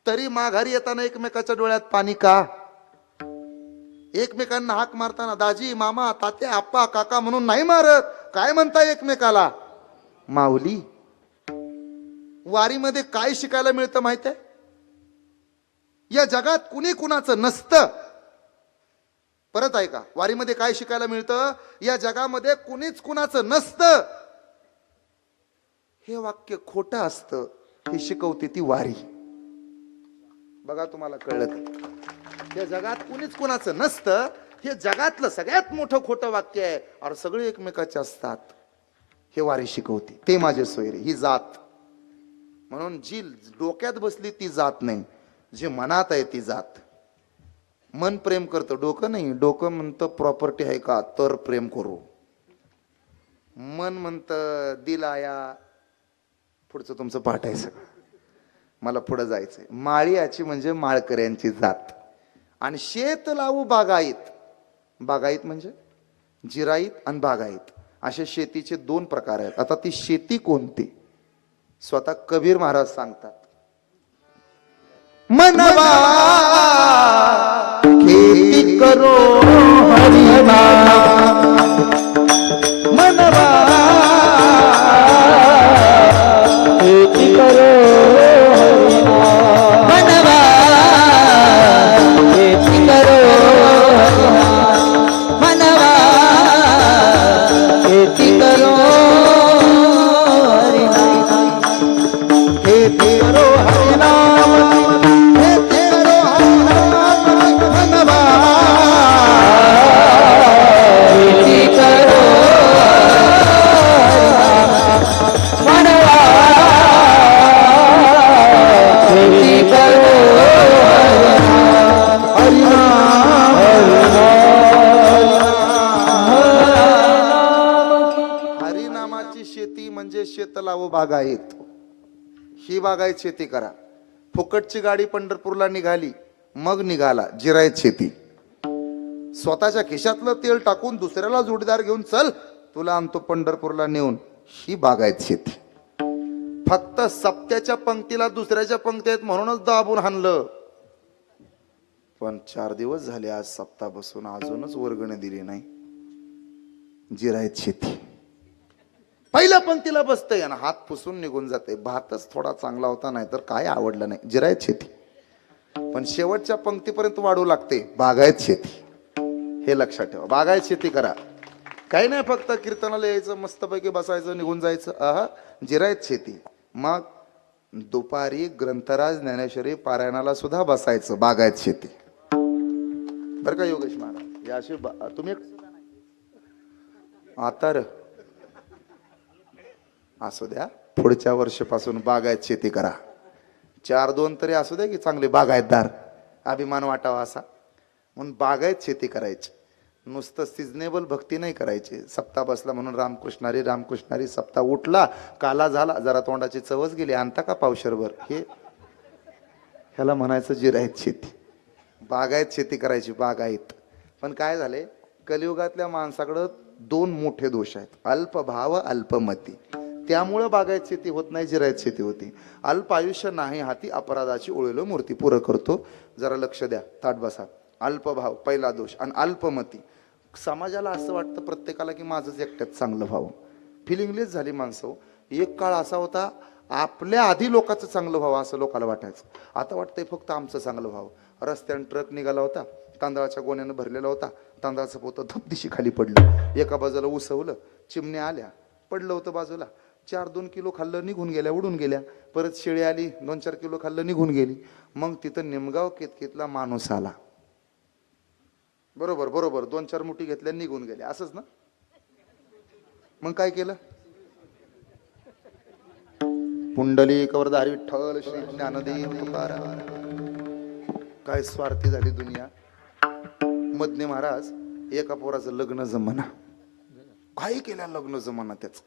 तरी माघारी येताना एकमेकाच्या डोळ्यात पाणी का? एकमेकांना हाक मारताना दाजी, मामा, तात्या, आप्पा, काका म्हणून नाही मारत. काय म्हणताय एकमेकाला? माऊली. वारीमध्ये काय शिकायला मिळतं माहित आहे? या जगात कुणी कुणाचं नसतं. परत ऐका, वारीमध्ये काय शिकायला मिळतं? या जगामध्ये कुणीच कुणाचं नसतं. हे वाक्य खोटं असतं हे शिकवते ती वारी. बघा तुम्हाला कळलं का? या जगात कुणीच कुणाचं नसतं हे जगातलं सगळ्यात मोठं खोटं वाक्य आहे. और सगळे एकमेकाचे असतात हे वारी शिकवते. ते माझे सोयरे, ही जात. म्हणून जी डोक्यात बसली ती जात नाही, जे मनात आहे ती जात. मन प्रेम करतं, डोकं नाही. डोकं म्हणतं प्रॉपर्टी आहे का तर प्रेम करू. मन म्हणतं दिल आया, पुढचं तुमचं पाठायचं, मला पुढे जायचंय. माळीयाची म्हणजे माळकऱ्यांची जात. आणि शेत लावू बागायत. बागायत म्हणजे जिराईत आणि बागायत असे शेतीचे दोन प्रकार आहेत. आता ती शेती कोणती? स्वतः कबीर महाराज सांगतात, मनवा खेती करो हरि नाम, मनवा खेती करो हरि नाम, मनवा खेती करो हरि नाम, मनवा खेती करो हरि नाम, खेती करो हरि नाम, खेती करो हरि नाम, मनवा खेती करो मनवा खेती करो हरि नाम, हरि नामाची शेती म्हणजे शेतलाव बागायत. ही बागायत शेती करा. फुकटची गाडी पंढरपूरला निघाली, मग निघाला जिरायत शेती. स्वतःच्या खिशातलं तेल टाकून दुसऱ्याला जोडीदार घेऊन चल तुला आणतो पंढरपूरला नेऊन, ही बागायत शेती. फक्त सप्त्याच्या पंक्तीला दुसऱ्याच्या पंक्ती आहेत म्हणूनच दाबून हाणलं. पण 4 दिवस झाले आज सप्ताह बसून अजूनच वर्गणी दिली नाही. जिरायत शेती. पहिल्या पंक्तीला बसतंय आणि हात पुसून निघून जाते. भातच थोडा चांगला होता, नाही तर काय आवडलं नाही. जिरायत शेती. पण शेवटच्या पंक्तीपर्यंत वाढू लागते. बागायत शेती. हे लक्षात ठेवा. बागायत शेती करा. काही नाही, फक्त कीर्तनाला यायचं, मस्तपैकी बसायचं, निघून जायचं. जिरायत शेती. मग दुपारी ग्रंथराज ज्ञानेश्वरी पारायणाला सुद्धा बसायचं. बागायत शेती. बरं का योगेश महाराज, या अशी तुम्ही आता असू द्या, पुढच्या वर्षापासून बागायत शेती करा. 4-2 तरी असू द्या की चांगले बागायतदार, अभिमान वाटावा असा. म्हणून बागायत शेती करायची. नुसतं सिजनेबल भक्ती नाही करायची. सप्ताह बसला म्हणून रामकृष्णारी रामकृष्णारी, सप्ताह उठला काला झाला, जरा तोंडाची चवच गेली, आणता का पावशरभर, हे ह्याला म्हणायचं जिरायत शेती. बागायत शेती करायची. बागायत. पण काय झाले, कलियुगातल्या माणसाकडं 2 मोठे दोष आहेत. अल्पभाव, अल्पमती. त्यामुळं बागायत शेती होत नाही, जिरायत शेती होती. अल्प आयुष्य नाही हाती, अपराधाची ओळीलो मूर्ती. पुरं करतो, जरा लक्ष द्या, ताट बसा. अल्पभाव पहिला दोष. आणि अल्पमती. समाजाला असं वाटतं प्रत्येकाला की माझंच एकट्यात चांगलं व्हावं. फिलिंगलेस झाली माणसं. एक काळ असा होता आपल्या आधी लोकांचं चांगलं व्हावं असं लोकांना वाटायचं. आता वाटतंय फक्त आमचं चांगलं व्हावं. रस्त्याने ट्रक निघाला होता, तांदळाच्या गोण्यानं भरलेला होता. तांदळाचं पोतं धपदिशी खाली पडलं. एका बाजूला उसवलं, चिमण्या आल्या, पडलं होतं बाजूला. 4-2 किलो खाल्लं, निघून गेल्या, उडून गेल्या. परत शेळी आली, 2-4 किलो खाल्लं, निघून गेली. मग तिथं निमगाव केतकीतला माणूस आला. बरोबर बरोबर 2-4 मुठी घेतल्या, निघून गेल्या. असंच ना. मग काय केलं? पुंडलिक वरदारी विठ्ठल श्री ज्ञानदेव तुकाराम. काय स्वार्थी झाली दुनिया. मधने महाराज एका पोराचं लग्न जमना. काय केलं लग्न जमना त्याच.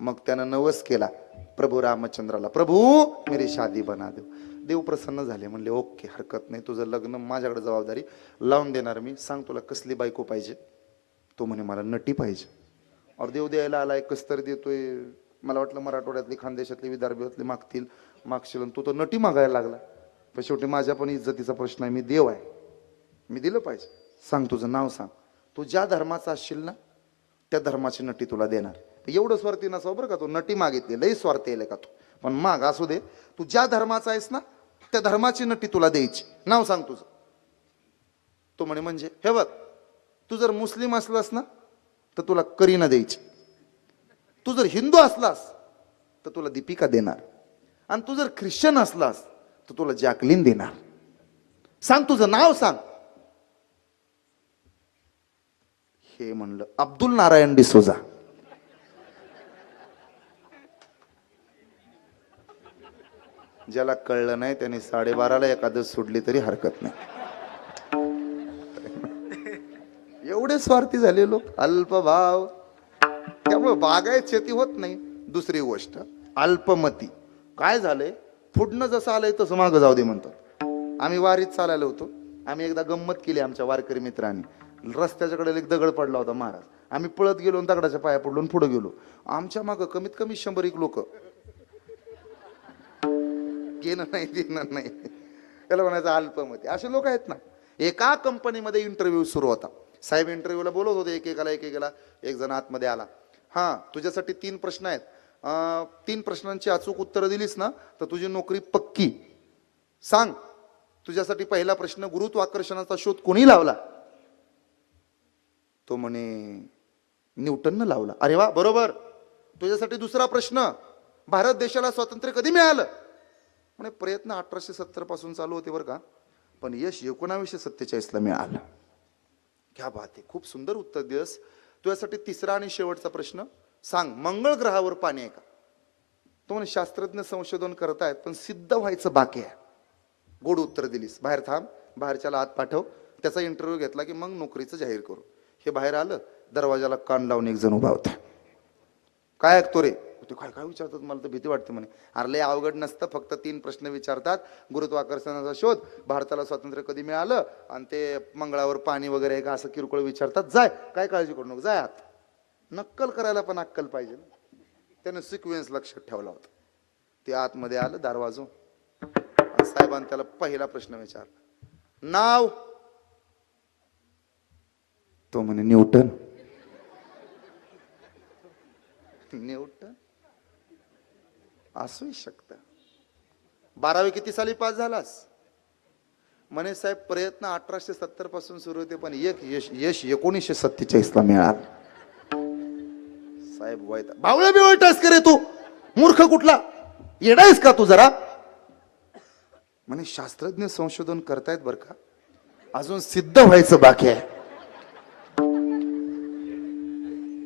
मग त्यानं नवस केला प्रभू रामचंद्राला, प्रभू मेरी शादी बना दो. देव प्रसन्न झाले, म्हणले ओके हरकत नाही, तुझं लग्न माझ्याकडे जबाबदारी लावून देणार मी. सांग तुला कसली बायको पाहिजे. तो म्हणे मला नटी पाहिजे. और देव द्यायला आलाय, कस तरी देतोय. मला वाटलं मराठवाड्यातली, खानदेशातली, विदर्भातली मागतील, मागशील, तू तर नटी मागायला लागला. पण शेवटी माझ्या पण इज्जतीचा प्रश्न आहे, मी देव आहे, मी दिलं पाहिजे. सांग तुझं नाव सांग. तू ज्या धर्माचा असशील ना त्या धर्माची नटी तुला देणार. एवढं स्वार्थी नसावं बरं का, तू नटी मागितली लई स्वार्थी आहे का तू, पण माग असू दे. तू ज्या धर्माचा आहेस ना त्या धर्माची नटी तुला द्यायची. नाव सांग तुझं. तो म्हणे म्हणजे हे बघ, तू जर मुस्लिम असलास ना तर तुला करीना द्यायची, तू जर हिंदू असलास तर तुला दीपिका देणार, आणि तू जर ख्रिश्चन असलास तर तुला जॅकलिन देणार. सांग तुझं नाव सांग. हे म्हणलं अब्दुल नारायण डिसोजा. ज्याला कळलं नाही त्याने 12:30ला एकादश सोडली तरी हरकत नाही. एवढे स्वार्थी झाले लोक, अल्पभाव. त्यामुळे बागायत शेती होत नाही. दुसरी गोष्ट अल्पमती. काय झालंय, फुडणं जसं आलंय तसं मागं जाऊ दे म्हणतात. आम्ही वारीत चालायला होतो. आम्ही एकदा गंमत केली आमच्या वारकरी मित्रांनी. रस्त्याच्याकडे एक दगड पडला होता महाराज. आम्ही पळत गेलो, दगडाच्या पाया पडलो, पुढे गेलो. आमच्या मागं कमीत कमी 100 लोक. घेणं नाही देणं नाही, त्याला म्हणायचं अल्पमती. असे लोक आहेत ना. एका कंपनीमध्ये इंटरव्ह्यू सुरू होता. साहेब इंटरव्ह्यूला बोलत होते एकेकाला. एक जण आतमध्ये आला. हा, तुझ्यासाठी 3 प्रश्न आहेत. 3 प्रश्नांची अचूक उत्तरं दिलीस ना तर तुझी नोकरी पक्की. सांग, तुझ्यासाठी पहिला प्रश्न, गुरुत्वाकर्षणाचा शोध कोणी लावला? तो म्हणे न्यूटननं लावला. अरे वा, बरोबर. तुझ्यासाठी दुसरा प्रश्न, भारत देशाला स्वातंत्र्य कधी मिळालं? म्हणे प्रयत्न 1870 पासून चालू होते बरं का, पण यश 1947ला मिळालं. क्या बात आहे, खूप सुंदर उत्तर दिलंस. तुझ्यासाठी तिसरा आणि शेवटचा प्रश्न, सांग मंगळ ग्रहावर पाणी आहे का? तो म्हणे शास्त्रज्ञ संशोधन करतायत पण सिद्ध व्हायचं बाकी आहे. गोड उत्तर दिलीस. बाहेर थांब, बाहेरच्याला आत पाठव. त्याचा इंटरव्ह्यू घेतला की मग नोकरीचं जाहीर करू. हे बाहेर आलं, दरवाजाला कान लावून एक जण उभा होता. काय ऐकतो रे? ते काय काय विचारतात, मला तर भीती वाटते म्हणे. अरे लय अवघड नसतं, फक्त 3 प्रश्न विचारतात. गुरुत्वाकर्षणाचा शोध, भारताला स्वातंत्र्य कधी मिळालं, आणि ते मंगळावर पाणी वगैरे आहे का, असं किरकोळ विचारतात. जाय, काय काळजी करू नको, जाय आत. नक्कल करायला पण अक्कल पाहिजे ना. त्याने सिक्वेन्स लक्षात ठेवला होता. ते आतमध्ये आलं, दरवाजो. साहेबांनी त्याला पहिला प्रश्न विचारला, नाव? तो म्हणे न्यूटन. न्यूटन असू शकतं. 12वी किती साली पास झालास? म्हणे साहेब प्रयत्न 1870 पासून सुरू होते पण यश 1947ला मिळालं. साहेब वैता, बावळा बिवळटास का रे तू? मूर्ख कुठला, येडायस का तू जरा? म्हणे शास्त्रज्ञ संशोधन करतायत बर का, अजून सिद्ध व्हायचं बाकी आहे.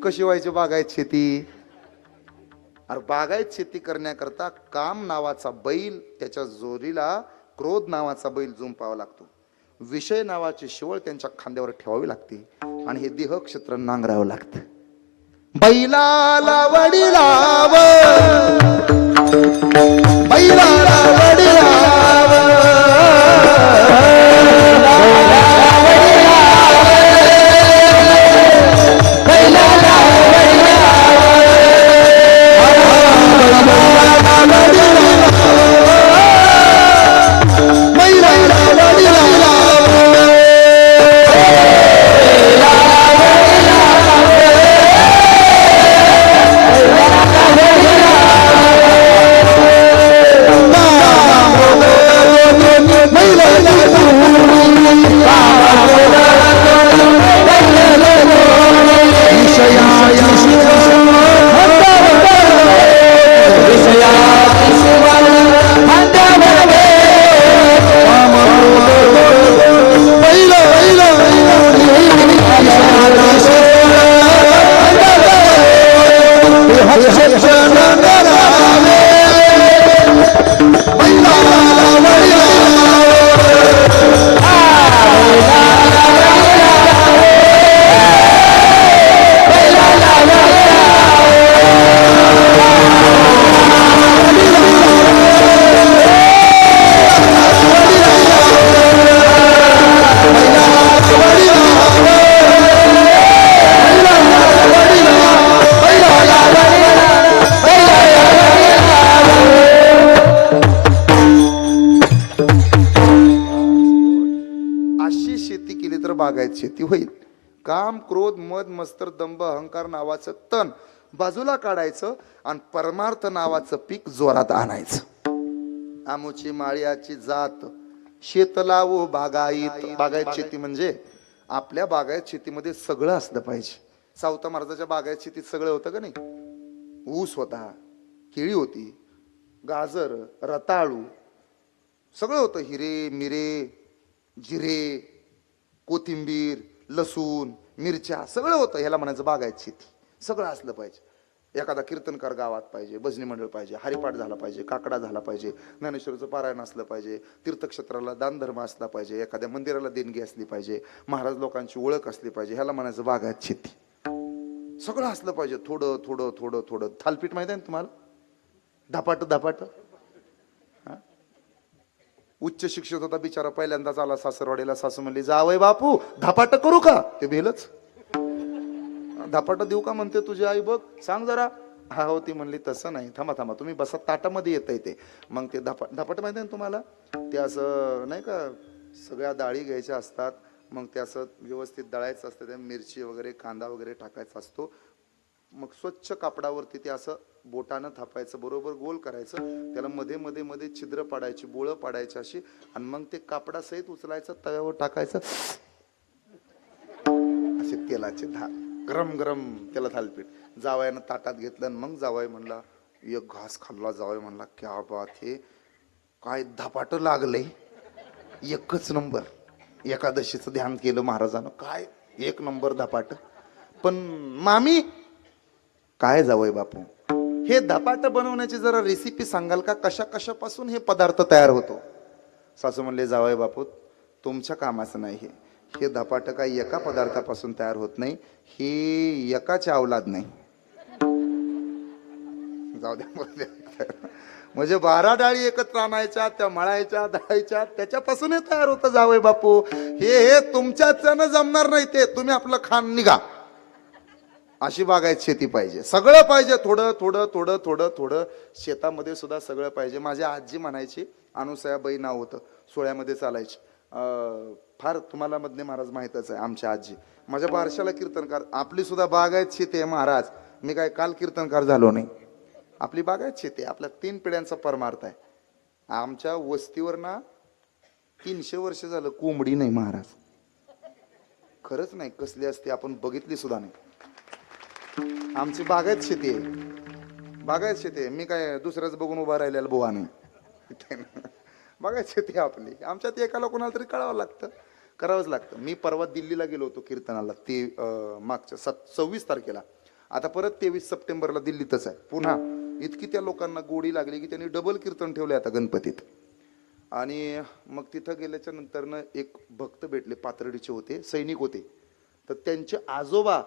कशी व्हायची बागायत शेती? अरे बागायत शेती करण्याकरता काम नावाचा बैल, त्याच्या जोरीला क्रोध नावाचा बैल जुंपावा लागतो. विषय नावाची शिवळ त्यांच्या खांद्यावर ठेवावी लागते, आणि हे देह क्षेत्र नांगरावं लागतं. बैलाला वडिलाव, बैलाला वडिलाव, अशी शेती केली तर बागायत शेती होईल. काम, क्रोध, मद, मत्सर, दंभ, अहंकार नावाचं तण बाजूला काढायचं आणि परमार्थ नावाचं पीक जोरात आणायचं. आमुची माळ्याची जात शेत लावू बागायत. बागायत शेती म्हणजे आपल्या बागायत शेतीमध्ये सगळं असलं पाहिजे. सावता महाराजाच्या बागायत शेतीत सगळं होतं का नाही? ऊस होता, केळी होती, गाजर, रताळू सगळं होतं. हिरे, मिरे, जिरे, कोथिंबीर, लसूण, मिरच्या सगळं होतं. ह्याला म्हणायचं बागायत शेती. सगळं असलं पाहिजे. एखादा कीर्तनकार गावात पाहिजे, भजनी मंडळ पाहिजे, हरिपाठ झाला पाहिजे, काकडा झाला पाहिजे, ज्ञानेश्वराचं पारायण असलं पाहिजे, तीर्थक्षेत्राला दानधर्म असला पाहिजे, एखाद्या मंदिराला देणगी असली पाहिजे, महाराज लोकांची ओळख असली पाहिजे. ह्याला म्हणायचं बागायत शेती. सगळं असलं पाहिजे. थोडं थोडं थोडं थोडं. थालपीठ माहिती आहे ना तुम्हाला? धपाट धपाट. उच्च शिक्षित होता बिचारा, पहिल्यांदाच आला सासरवाडीला. सासू म्हणली, जावई बापू धपाट करू का? ते भेलच. धपाट देऊ का म्हणते तुझी आई, बघ सांग जरा. हा हो. ती म्हणली तसं नाही, थांबा थांबा तुम्ही बसा, ताटामध्ये येत ते. मग ते धपाट माहिती आहे ना तुम्हाला? ते असं नाही का, सगळ्या डाळी घ्यायच्या असतात, मग ते असं व्यवस्थित दळायचं असतं. त्या मिरची वगैरे कांदा वगैरे टाकायचा असतो. मग स्वच्छ कापडावरती ते असं बोटानं थापायचं, बरोबर गोल करायचं, त्याला मध्ये मध्ये मध्ये छिद्र पाडायची, बोळं पाडायची अशी, आणि मग ते कापडासहित उचलायचं, तव्यावर टाकायचं, असे तेलाचे गरम गरम त्याला थालपीठ. जावयानं ताटात घेतलं आणि मग जावय म्हणला, एक घास खाल्ला. जावय म्हणला, क्या बात हे, काय धपाट लागले, एकच नंबर. एकादशीचं ध्यान केलं महाराजानं, काय एक नंबर धपाट. पण मामी काय जावय बापू, हे धपाट बनवण्याची जरा रेसिपी सांगाल का? कशा कशापासून हे पदार्थ तयार होतो? सासू म्हणले, जावय बापू तुमच्या कामाचं नाही हे. हे धपाट काही एका पदार्थापासून तयार होत नाही, हे एकाचे अवलाद नाही. जाऊ द्या. म्हणजे 12 डाळी एकत्र आणायच्या, त्या मळायच्या, दळायच्या, त्याच्यापासून हे तयार होतं जावय बापू. हे तुमच्याच्यानं जमणार नाही, ते तुम्ही आपलं खान निघा. अशी बागायत शेती पाहिजे. सगळं पाहिजे, थोडं थोडं थोडं थोडं थोडं. शेतामध्ये सुद्धा सगळं पाहिजे. माझी आजी म्हणायची, अनुसयाबाई नाव होतं, सोहळ्यामध्ये चालायची. फार तुम्हाला मधले महाराज माहितच आहे. आमच्या आजी माझ्या बारशाला कीर्तनकार. आपली सुद्धा बागायत शेती आहे महाराज. मी काय काल कीर्तनकार झालो नाही. आपली बागायत शेती, आपल्या 3 पिढ्यांचा परमार्थ आहे. आमच्या वस्तीवर ना 300 वर्ष झालं कोंबडी नाही महाराज. खरंच नाही, कसली असते आपण बघितली सुद्धा नाही. आमची बागायत शेती आहे. बागायत शेती आहे. मी काय दुसऱ्याच बघून उभा राहिलेला बुवा नाही. बागायत शेती आपली. आमच्यात एकाला कोणाला तरी कळावं लागतं, करावंच लागतं. मी परवा दिल्लीला गेलो होतो कीर्तनाला, ते मागच्या 26 तारखेला. आता परत 23 सप्टेंबरला दिल्लीतच आहे पुन्हा. इतकी त्या लोकांना गोडी लागली की त्यांनी डबल कीर्तन ठेवले आता गणपतीत. आणि मग तिथं गेल्याच्या नंतर एक भक्त भेटले, पाथर्डीचे होते, सैनिक होते. तर त्यांचे आजोबा,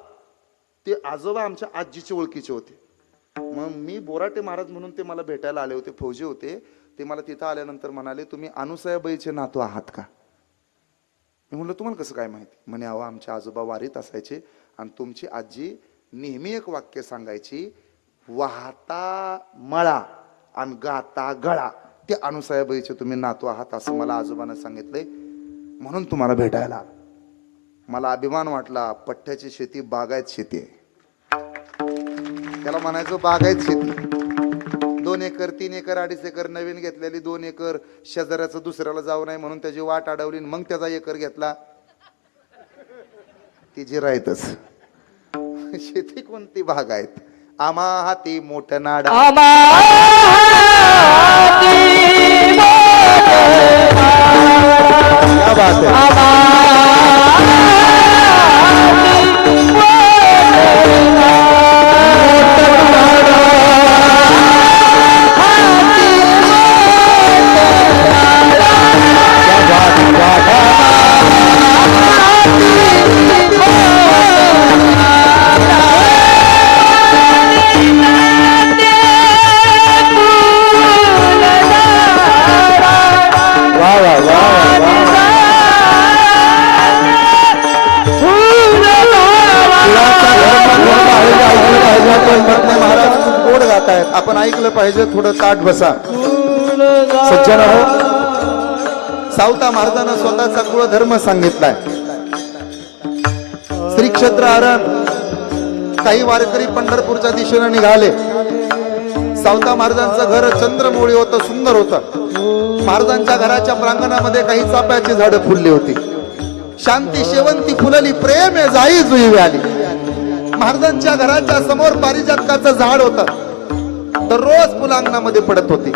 ते आजोबा आमच्या आजीचे ओळखीचे होते. मग मी बोराटे महाराज म्हणून ते मला भेटायला आले होते, फौजी होते. ते मला तिथं आल्यानंतर म्हणाले, तुम्ही अनुसयाबाईचे नातू आहात का? मी म्हणलं, तुम्हाला कसं काय माहिती? म्हणे, अहो आमचे आजोबा वारीत असायचे आणि तुमची आजी नेहमी एक वाक्य सांगायची, वाहता मळा आणि गाता गळा. ते अनुसयाबाईचे तुम्ही नातू आहात असं मला आजोबांना सांगितलंय, म्हणून तुम्हाला भेटायला आलो. मला अभिमान वाटला. पठ्ठ्याची शेती बागायत शेती आहे. त्याला म्हणायचं बागायत शेती. 2 एकर 3 एकर 2.5 एकर नवीन घेतलेली, 2 एकर शेजाऱ्याचं दुसऱ्याला जाऊ नये म्हणून त्याची वाट अडवली, मग त्याचा एकर घेतला. ती जिरायतच. शेती कोणती बागायत? आम्हा हाती मोठं नाड, क्या बात है. आपण ऐकलं पाहिजे. थोडं ताट बसा. सज्जन हो, सावता महाराजांना स्वतःचा कुळधर्म सांगितलाय. श्री क्षेत्र आरण काही वारकरी पंढरपूरच्या दिशेने निघाले. सावता महाराजांचं घर चंद्रमौळी होतं, सुंदर होतं. महाराजांच्या घराच्या प्रांगणामध्ये काही चाफ्याची झाडं फुलली होती. शांती शेवंती फुलली, प्रेम जाई जुई आली. महाराजांच्या घराच्या समोर पारिजातकाचं झाड होतं. दररोज फुलांगणामध्ये पडत होती.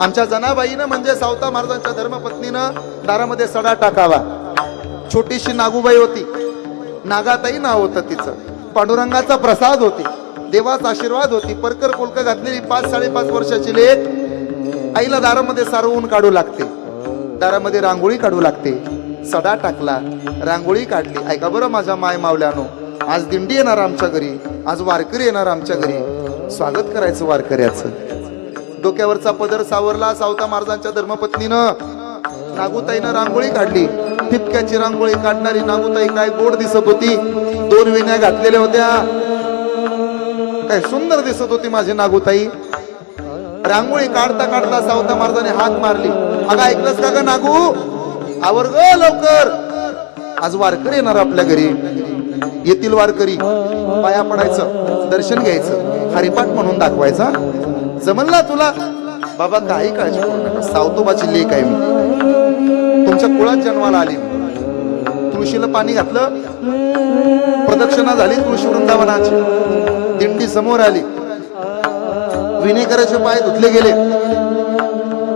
आमच्या जनाबाईनं म्हणजे सावता महाराजांच्या धर्मपत्नीनं दारामध्ये सडा टाकावा. छोटीशी नागूबाई होती, नागाताई नाव होतं तिचं. पांडुरंगाचा प्रसाद होती, देवाचा आशीर्वाद होती. परकर कोलक घातलेली 5-5.5 वर्षाची लेक आईला दारामध्ये सारवून काढू लागते, दारामध्ये रांगोळी काढू लागते. सडा टाकला, रांगोळी काढली. ऐका बरं माझ्या माय मावल्यानो, आज दिंडी येणार आमच्या घरी, आज वारकरी येणार आमच्या घरी, स्वागत करायचं वारकऱ्याचं. डोक्यावरचा पदर सावरला. सावता महाराजांच्या धर्मपत्नीनं नागूताईनं रांगोळी काढली. ठिपक्याची रांगोळी काढणारी नागूताई काय गोड दिसत होती. 2 वेण्या घातलेल्या होत्या, काय सुंदर दिसत होती माझी नागूताई. रांगोळी काढता काढता सावता महाराजांनी हात मारली. अगं ऐकलंस का ग नागू, आवर ग लवकर, आज वारकरी येणार आपल्या घरी. येथील वारकरी, पाया पडायचं, दर्शन घ्यायचं, हरिपाठ म्हणून दाखवायचा. जमल ना तुला? बाबा काही काळजी करू नका, सावतोबाची लेक आहे मी, तुमच्या कुळात जन्माला आली. तुळशीला पाणी घातलं, प्रदक्षिणा झाली तुळशी वृंदावनाची. दिंडी समोर आली. विनेकराचे पाय धुतले गेले,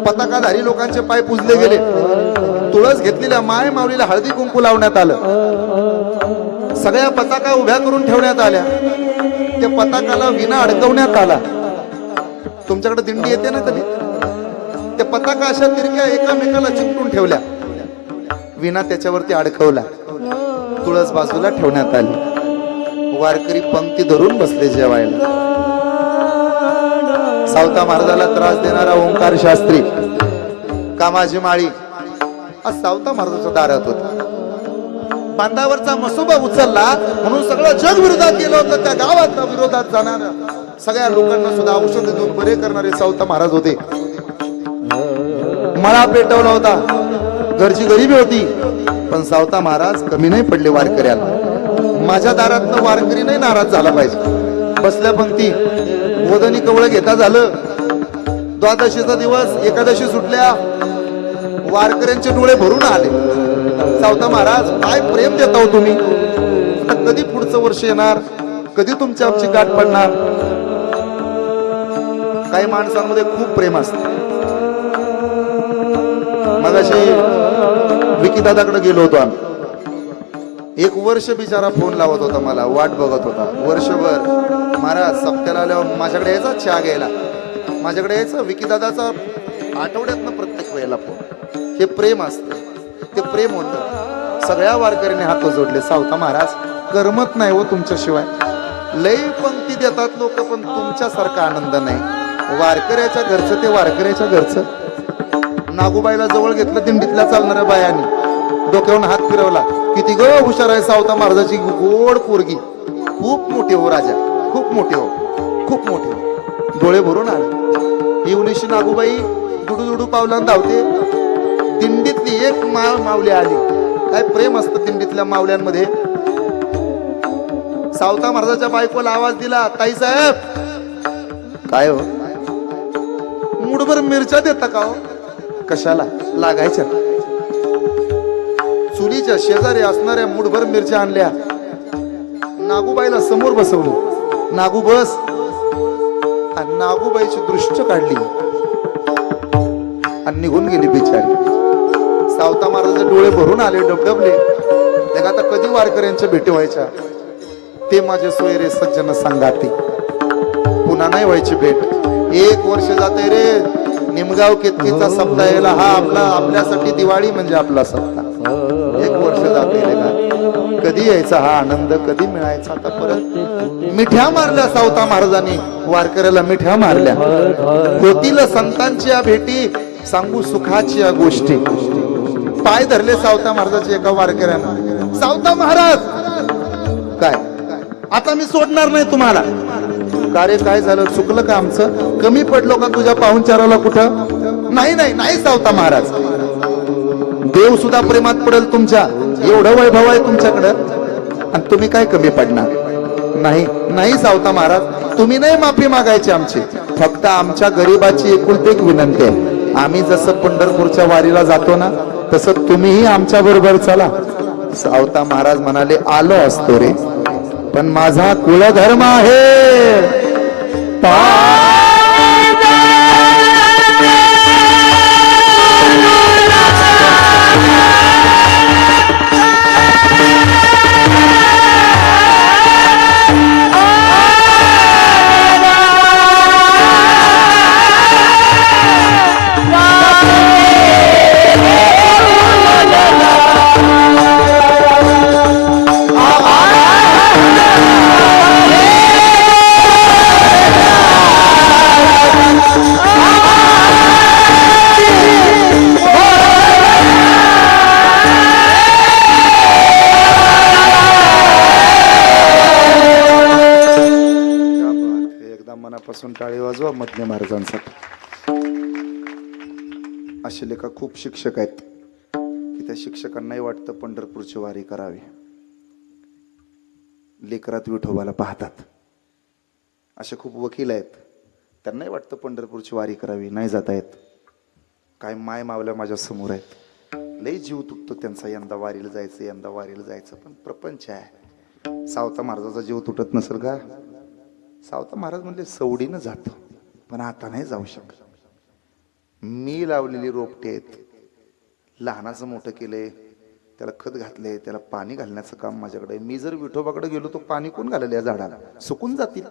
पताकाधारी लोकांचे पाय पुजले गेले. तुळस घेतलेल्या माय माऊलीला हळदी कुंकू लावण्यात आलं. सगळ्या पताका उभ्या करून ठेवण्यात आल्या. त्या पताकाला विना अडकवण्यात आला. तुमच्याकडे दिंडी येते ना कधी, त्या पताका अशा तिरक्या एकामेकाला चिकटून ठेवल्या, विना त्याच्यावरती अडकवला. तुळस बाजूला ठेवण्यात आली. वारकरी पंक्ती धरून बसले जेवायला. सावता महाराजाला त्रास देणारा ओंकार शास्त्री, कामाजी माळी आज सावता महाराजाच्या दारात होता. बांधावरचा मसोबा उचलला म्हणून सगळं जग विरोधात गेलं होतं. त्या गावात विरोधात जाणाऱ्या सगळ्या लोकांना सुद्धा औषध देऊन बरे करणारे सावता महाराज होते. मळा पेटवला होता, घरची गरिबी होती, पण सावता महाराज कमी नाही पडले वारकऱ्याला. माझ्या दारातनं वारकरी नाही नाराज झाला पाहिजे. बसल्या पंक्ती, वदनी कवळ घेता झालं. द्वादशीचा दिवस, एकादशी सुटल्या, वारकऱ्यांचे डोळे भरून आले. सावता महाराज काय प्रेम देता हो तुम्ही, कधी पुढचं वर्ष येणार, कधी तुमची आमची गाठ पडणार. काही माणसांमध्ये खूप प्रेम असते. मगाशी विकी दादाकडे गेलो होतो आम्ही. 1 वर्ष बिचारा फोन लावत होता मला, वाट बघत होता वर्षभर. महाराज सप्त्याला आल्यावर माझ्याकडे यायचा चहा घ्यायला, माझ्याकडे यायचा. विकी दादाचा आठवड्यातनं प्रत्येक वेळेला फोन. हे प्रेम असतं, ते प्रेम होतं. सगळ्या वारकऱ्यांनी हात जोडले. सावता महाराज करमत नाही हो तुमच्याशिवाय. लई पंक्ती देतात लोक, पण तुमच्यासारखा आनंद नाही. वारकऱ्याच्या घरचं ते वारकऱ्याच्या घरचं. नागूबाईला जवळ घेतलं दिंडीतल्या चालणाऱ्या बायांनी, डोक्यावरून हात फिरवला. किती ग हुशार आहे सावता महाराजाची गोड पोरगी, खूप मोठी हो राजा, खूप मोठी हो, खूप मोठी हो. डोळे भरून आले. येऊनशी नागूबाई दुडू पावलांना धावते. दिंडीतली एक मावली आली. काय प्रेम असतं दिंडीतल्या मावल्यांमध्ये. सावता महाराजाच्या बायकोला आवाज दिला, ताई साहेब. काय हो, मुठभर मिरच्या देता का हो? कशाला लागायच्या? चुलीच्या शेजारी असणाऱ्या मुठभर मिरच्या आणल्या. नागूबाईला समोर बसवलं. नागू बस. आणि नागूबाईची दृष्ट काढली आणि निघून गेली बिचारी. सावता महाराजाचे डोळे भरून आले, डबडबले. आता कधी वारकऱ्यांच्या भेटी व्हायच्या? ते माझे सोयरे सज्जन सांगाते, पुन्हा नाही व्हायची भेट. 1 वर्ष जाते रे. निमगाव केतकीचा सप्ताह यायला हा आपल्यासाठी दिवाळी म्हणजे आपला सप्ताह. 1 वर्ष जाते रे का? कधी यायचा हा आनंद, कधी मिळायचा? आता परत मिठ्या मारल्या सावता महाराजांनी, वारकऱ्याला मिठ्या मारल्या. होतील संतांची या भेटी, सांगू सुखाची या गोष्टी. पाय धरले सावता महाराजाचे एका वारकऱ्यानं. सावता महाराज काय, आता मी सोडणार नाही तुम्हाला. कार्य काय झालं, चुकलं का आमचं? कमी पडलो का तुझ्या पाहुणचाराला कुठं? नाही नाही नाही सावता महाराज, देव सुद्धा प्रेमात पडेल तुमच्या. एवढं वैभव आहे तुमच्याकडं आणि तुम्ही काय कमी पडणार? नाही नाही सावता महाराज, तुम्ही नाही माफी मागायची आमची, फक्त आमच्या गरीबाची एकुलती एक विनंती आहे. आम्ही जसं पंढरपूरच्या वारीला जातो ना, तसं तुम्हीही आमच्या बरोबर चला. सावता महाराज म्हणाले, आलो असतो रे, पण माझा कुलधर्म आहे. मनापासून टाळी वाजवा मधने महाराजांसाठी. असे लेखा खूप शिक्षक आहेत की त्या शिक्षकांनाही वाटतं पंढरपूरची वारी करावी. लेकरात विठोबाला पाहतात. असे खूप वकील आहेत, त्यांनाही वाटतं पंढरपूरची वारी करावी, नाही जाता येत. काय माय मावल्या माझ्या समोर आहेत, लई जीव तुटतो त्यांचा, यंदा वारीला जायचं यंदा वारीला जायचं, पण प्रपंच आहे. सावता महाराजाचा जीव तुटत नसेल का? सावता महाराज म्हणले सवडीनं जातो, पण आता नाही जाऊ शकत. मी लावलेली रोपटे आहेत, लहानाचं मोठं केलंय, त्याला खत घातले, त्याला पाणी घालण्याचं काम माझ्याकडे. मी जर विठोबाकडे गेलो तर पाणी कोण घालेल या झाडाला? सुकून जातील.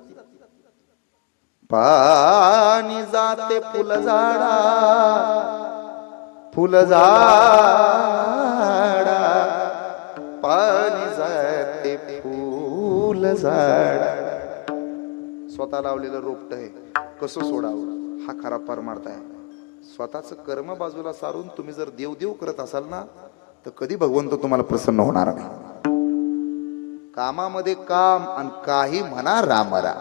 पाणी जाते फुल झाडा, फुल झाडा, पाणी जाते फुल झाडा. स्वतः लावलेलं रोपट आहे, कसं सोडावं हा खरा परमार्थ आहे. स्वतःच कर्म बाजूला सारून तुम्ही जर देव करत असाल ना, तर कधी भगवंत तुम्हाला प्रसन्न होणार नाही. कामामध्ये काम आणि काही म्हणा राम राम,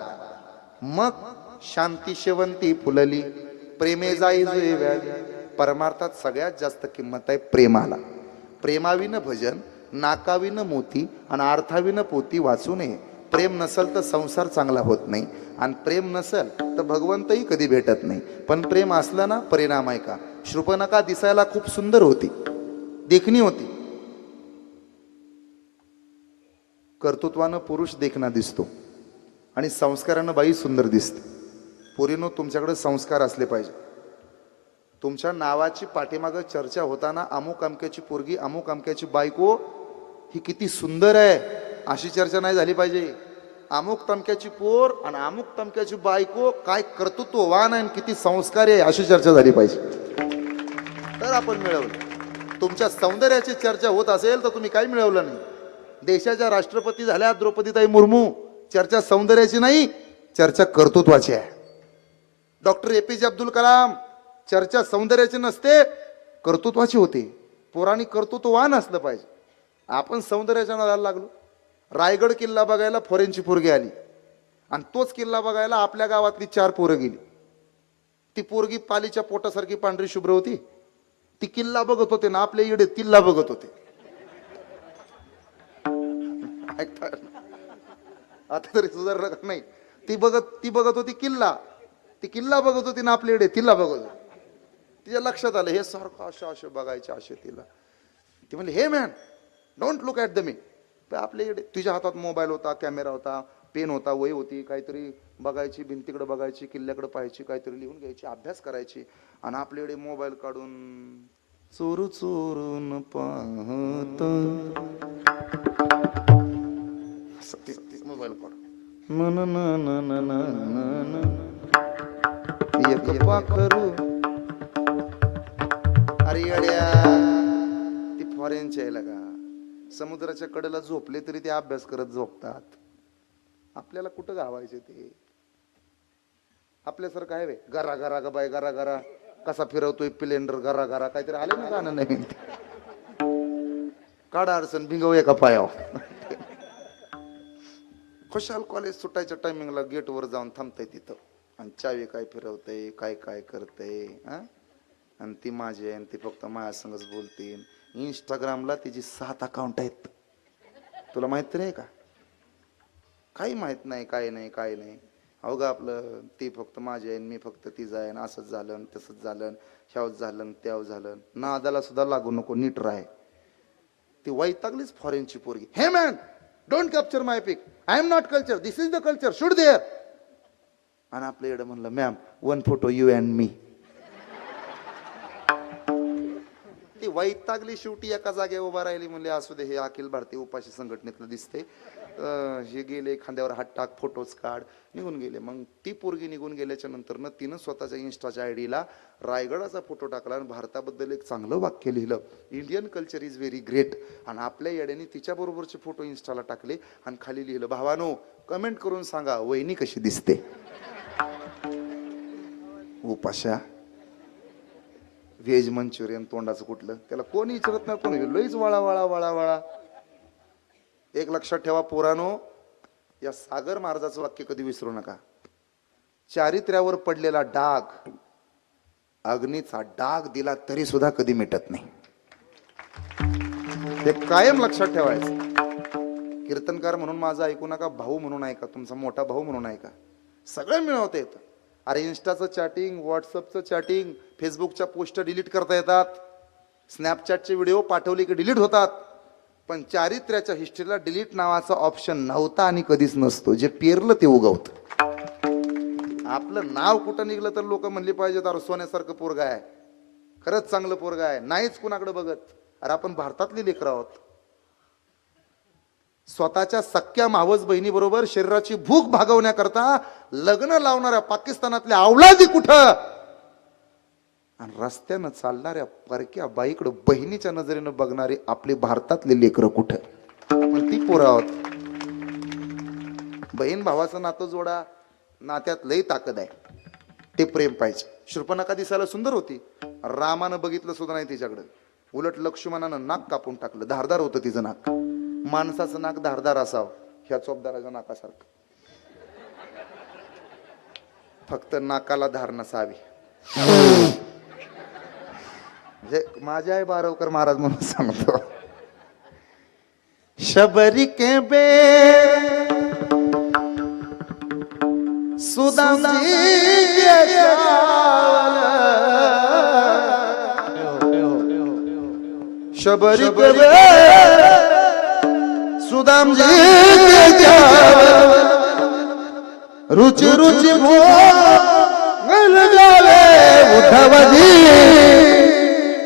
मग शांती शेवंती फुलली, प्रेमे जाई जुई व्याली. परमार्थात सगळ्यात जास्त किंमत आहे प्रेमाला. प्रेमाविन भजन, नाकाविन मोती आणि अर्थाविन पोती वाचू नये. प्रेम नसल तर संसार चांगला होत नाही, आणि प्रेम नसल तर भगवंतही कधी भेटत नाही. पण प्रेम असलं ना, परिणाम आहे का? शृपनका दिसायला खूप सुंदर होती, देखणी होती, कर्तृत्वानं पुरुष देखणा दिसतो आणि संस्कारानं बाई सुंदर दिसते. पोरीनो, तुमच्याकडे संस्कार असले पाहिजे. तुमच्या नावाची पाठीमागं चर्चा होताना अमुक अमक्याची पोरगी, अमुक अमक्याची बायको ही किती सुंदर आहे अशी चर्चा नाही झाली पाहिजे. अमुक तमक्याची पोर आणि अमुक तमक्याची बायको काय कर्तृत्ववान आहे, किती संस्कारी आहे अशी चर्चा झाली पाहिजे, तर आपण मिळवलं. तुमच्या सौंदर्याची चर्चा होत असेल तर तुम्ही काही मिळवलं नाही. देशाच्या राष्ट्रपती झाल्या द्रौपदीताई मुर्मू, चर्चा सौंदर्याची नाही, चर्चा कर्तृत्वाची आहे. डॉक्टर एपीजे अब्दुल कलाम, चर्चा सौंदर्याची नसते, कर्तृत्वाची होते. पोरांनी कर्तृत्ववान असलं पाहिजे. आपण सौंदर्याच्या नादाला लागलो. रायगड किल्ला बघायला फॉरेनची पोरगी आली आणि तोच किल्ला बघायला आपल्या गावातली 4 पोरं गेली. ती पोरगी पालीच्या पोटासारखी पांढरी शुभ्र होती. ती किल्ला बघत होते ना, आपले इडे तिल्ला बघत होते. आता तरी सुधारलं का नाही? ती बघत होती किल्ला, ती किल्ला बघत होती ना, आपले इडे तिल्ला बघत होते. तिच्या लक्षात आलं हे सारखं असे बघायचे असे तिला. ती म्हणली, hey man don't look at the me. आपल्या इकडे तुझ्या हातात मोबाईल होता, कॅमेरा होता, पेन होता, वही होती, काहीतरी बघायची, भिंतीकडे बघायची, किल्ल्याकडे पाहायची, काहीतरी लिहून घ्यायची, अभ्यास करायची. आणि आपल्याकडे मोबाईल काढून चोरू चोरून पाहत, मोबाईल काढून एक पाखरू. अरे अड्या, ती फॉरेनची आहे का? समुद्राच्या कडेला झोपले तरी ते अभ्यास करत झोपतात. आपल्याला कुठं गावायचे ते? आपल्यासारखं आहे वे गरा गरा ग बाय गरा गरा, कसा फिरवतोय प्लेंडर गरा गरा, काहीतरी आले ना गाणं नवीन. काढा अडचण भिंगव एका पायावर. खुशाल कॉलेज सुटायच्या टायमिंगला गेटवर जाऊन थांबतय तिथं, आणि चावी काय फिरवतय, काय काय करतय. आणि ती माझी आहे, ती फक्त माझ्या संगच बोलते. इंस्टाग्रामला तिची 7 अकाउंट आहेत. तुला माहित नाही का? काही माहित नाही, काय नाही, काय नाही. अवघा आपलं ती फक्त माझी आहे, मी फक्त तिचं आहे, असंच झालं तसंच झालं, ह्याव झालं त्याव झालं. नादाला सुद्धा लागू नको, नीट राह. ती वैतागलीच फॉरेनची पोरगी. Hey man, don't capture my pic, I am not culture, this is the culture, should there. आणि आपलं एवढं म्हणलं, ma'am 1 photo you and me. ती वैतागली, शेवटी एका जागेवर उभा राहिली. म्हणले असू दे, हे अखिल भारतीय उपाशी संघटनेतलं दिसते. हे गेले, खांद्यावर हात टाक, फोटोज काढ, निघून गेले. मग ती पोरगी निघून गेल्याच्या नंतर तिनं स्वतःच्या इन्स्टाच्या आयडीला रायगडाचा फोटो टाकला आणि भारताबद्दल एक चांगलं वाक्य लिहिलं, Indian culture is very great. आणि आपल्या येड्याने तिच्या बरोबरचे फोटो इन्स्टाला टाकले आणि खाली लिहिलं, भावानो कमेंट करून सांगा वहिनी कशी दिसते. उपाशा, व्हेज मंचुरियन तोंडाचं कुठलं, त्याला कोणी विचारत नाही, कोणी लईच वळा वळा वळा वळा. एक लक्षात ठेवा पोरानो, या सागर महाराजाचं वाक्य कधी विसरू नका. चारित्र्यावर पडलेला डाग, अग्नीचा डाग दिला तरी सुद्धा कधी मिटत नाही. हे कायम लक्षात ठेवायचं. कीर्तनकार म्हणून माझं ऐकू नका, भाऊ म्हणून ऐका, तुमचा मोठा भाऊ म्हणून ऐका. सगळं मिळवता येतं. अरे इंस्टाचं चॅटिंग, व्हॉट्सअपचं चॅटिंग, फेसबुकच्या पोस्ट डिलीट करता येतात, स्नॅपचॅटचे व्हिडिओ पाठवले की डिलीट होतात. पण चारित्र्याच्या हिस्ट्रीला डिलीट नावाचा ऑप्शन नव्हता आणि कधीच नसतो. जे पेरलं ते उगवत. आपलं नाव कुठं निघलं तर लोक म्हणले पाहिजेत, अरे सोन्यासारखं पोरगा आहे, खरंच चांगलं पोरगा आहे, नाहीच कुणाकडे बघत. अरे आपण भारतातली लेकरं आहोत. स्वतःच्या सख्या मावस बहिणी बरोबर शरीराची भूक भागवण्याकरता लग्न लावणाऱ्या पाकिस्तानातल्या अवलादी कुठं, आणि रस्त्यानं चालणाऱ्या परक्या बाईकडे बहिणीच्या नजरेनं बघणारे आपले भारतातले लेकरं कुठं. आपण ती पोरं आहोत. बहीण भावाचं नातं जोडा, नात्यात लई ताकद आहे. ते प्रेम पाहिजे. शूर्पणखा दिसायला सुंदर होती, रामानं बघितलं सुद्धा नाही तिच्याकडे, उलट लक्ष्मणानं नाक कापून टाकलं. धारदार होतं तिचं नाक. माणसाचं नाक धारदार असावं, ह्या चोपदाराच्या नाकासारखं. फक्त नाकाला धार नसावी. म्हणजे माझे आहे बारवकर महाराज म्हणून सांगतो. शबरी के बे सुदामजी शबरी के बे सुदामजी रुचि रुचि भोग जावे उद्धवजी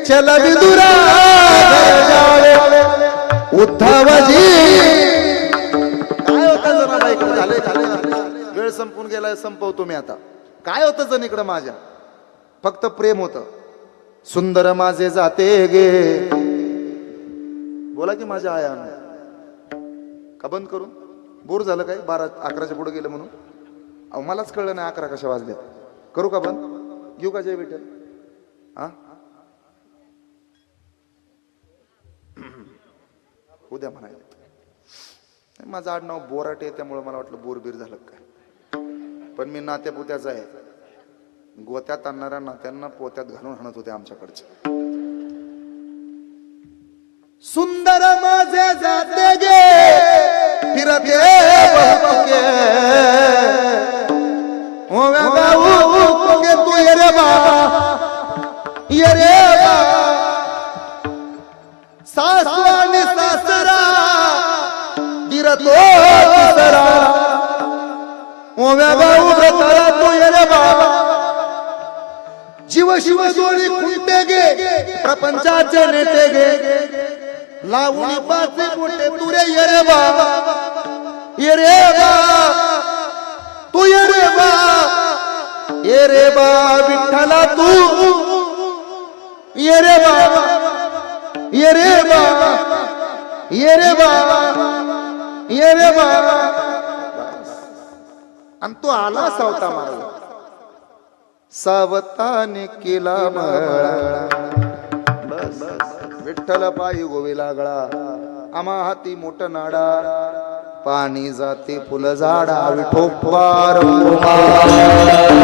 चल विदुरा जावे उद्धवजी. काय होतं जणाला इकडे, झाले झाले, वेळ संपून गेलाय, संपवतो मी आता. काय होतं जण इकडं माझ्या, फक्त प्रेम होतं. सुंदर माझे जाते गे, बोला की माझ्या आया का बंद करून बोर झालं काय, 12-11च्या पुढे गेलं म्हणून. अहो मलाच कळलं नाही 11 कशा वाजल्या. करू का बंद, घेऊ का जय विठ्ठल. हा उद्या म्हणायला. माझं आडनाव बोराटे आहे त्यामुळे मला वाटलं बोरबीर झालं काय, पण मी नात्या पुत्याचा आहे. गोत्यात आणणाऱ्या नात्यांना पोत्यात घालून हाणत होते आमच्याकडचे. सुंदर माझे जाते गे फिरते बहुके ओ गाऊ के तू ये रे बाबा ये रे बाबा. सासू आणि सासरा दिरतो तिसरा ओ गाऊ व्रताला तू ये रे बाबा. जीव शिव जोडी खुंटे गे प्रपंचाचे नेते गे लावणी पाचे मोठे तुरे ये रे बाबा ये रे बाबा तू ये रे बाबा ये रे बाबा विठ्ठला तू ये रे बाबा ये रे बाबा ये रे बाबा ये रे बाबा. आणि तो आला सावता मारला सावताने केला मळा. विठ्ठल पायी गोवी लागळा आम्हा हाती मोठ नाडा. पाणी जाते फुल झाडा विठोबार हरे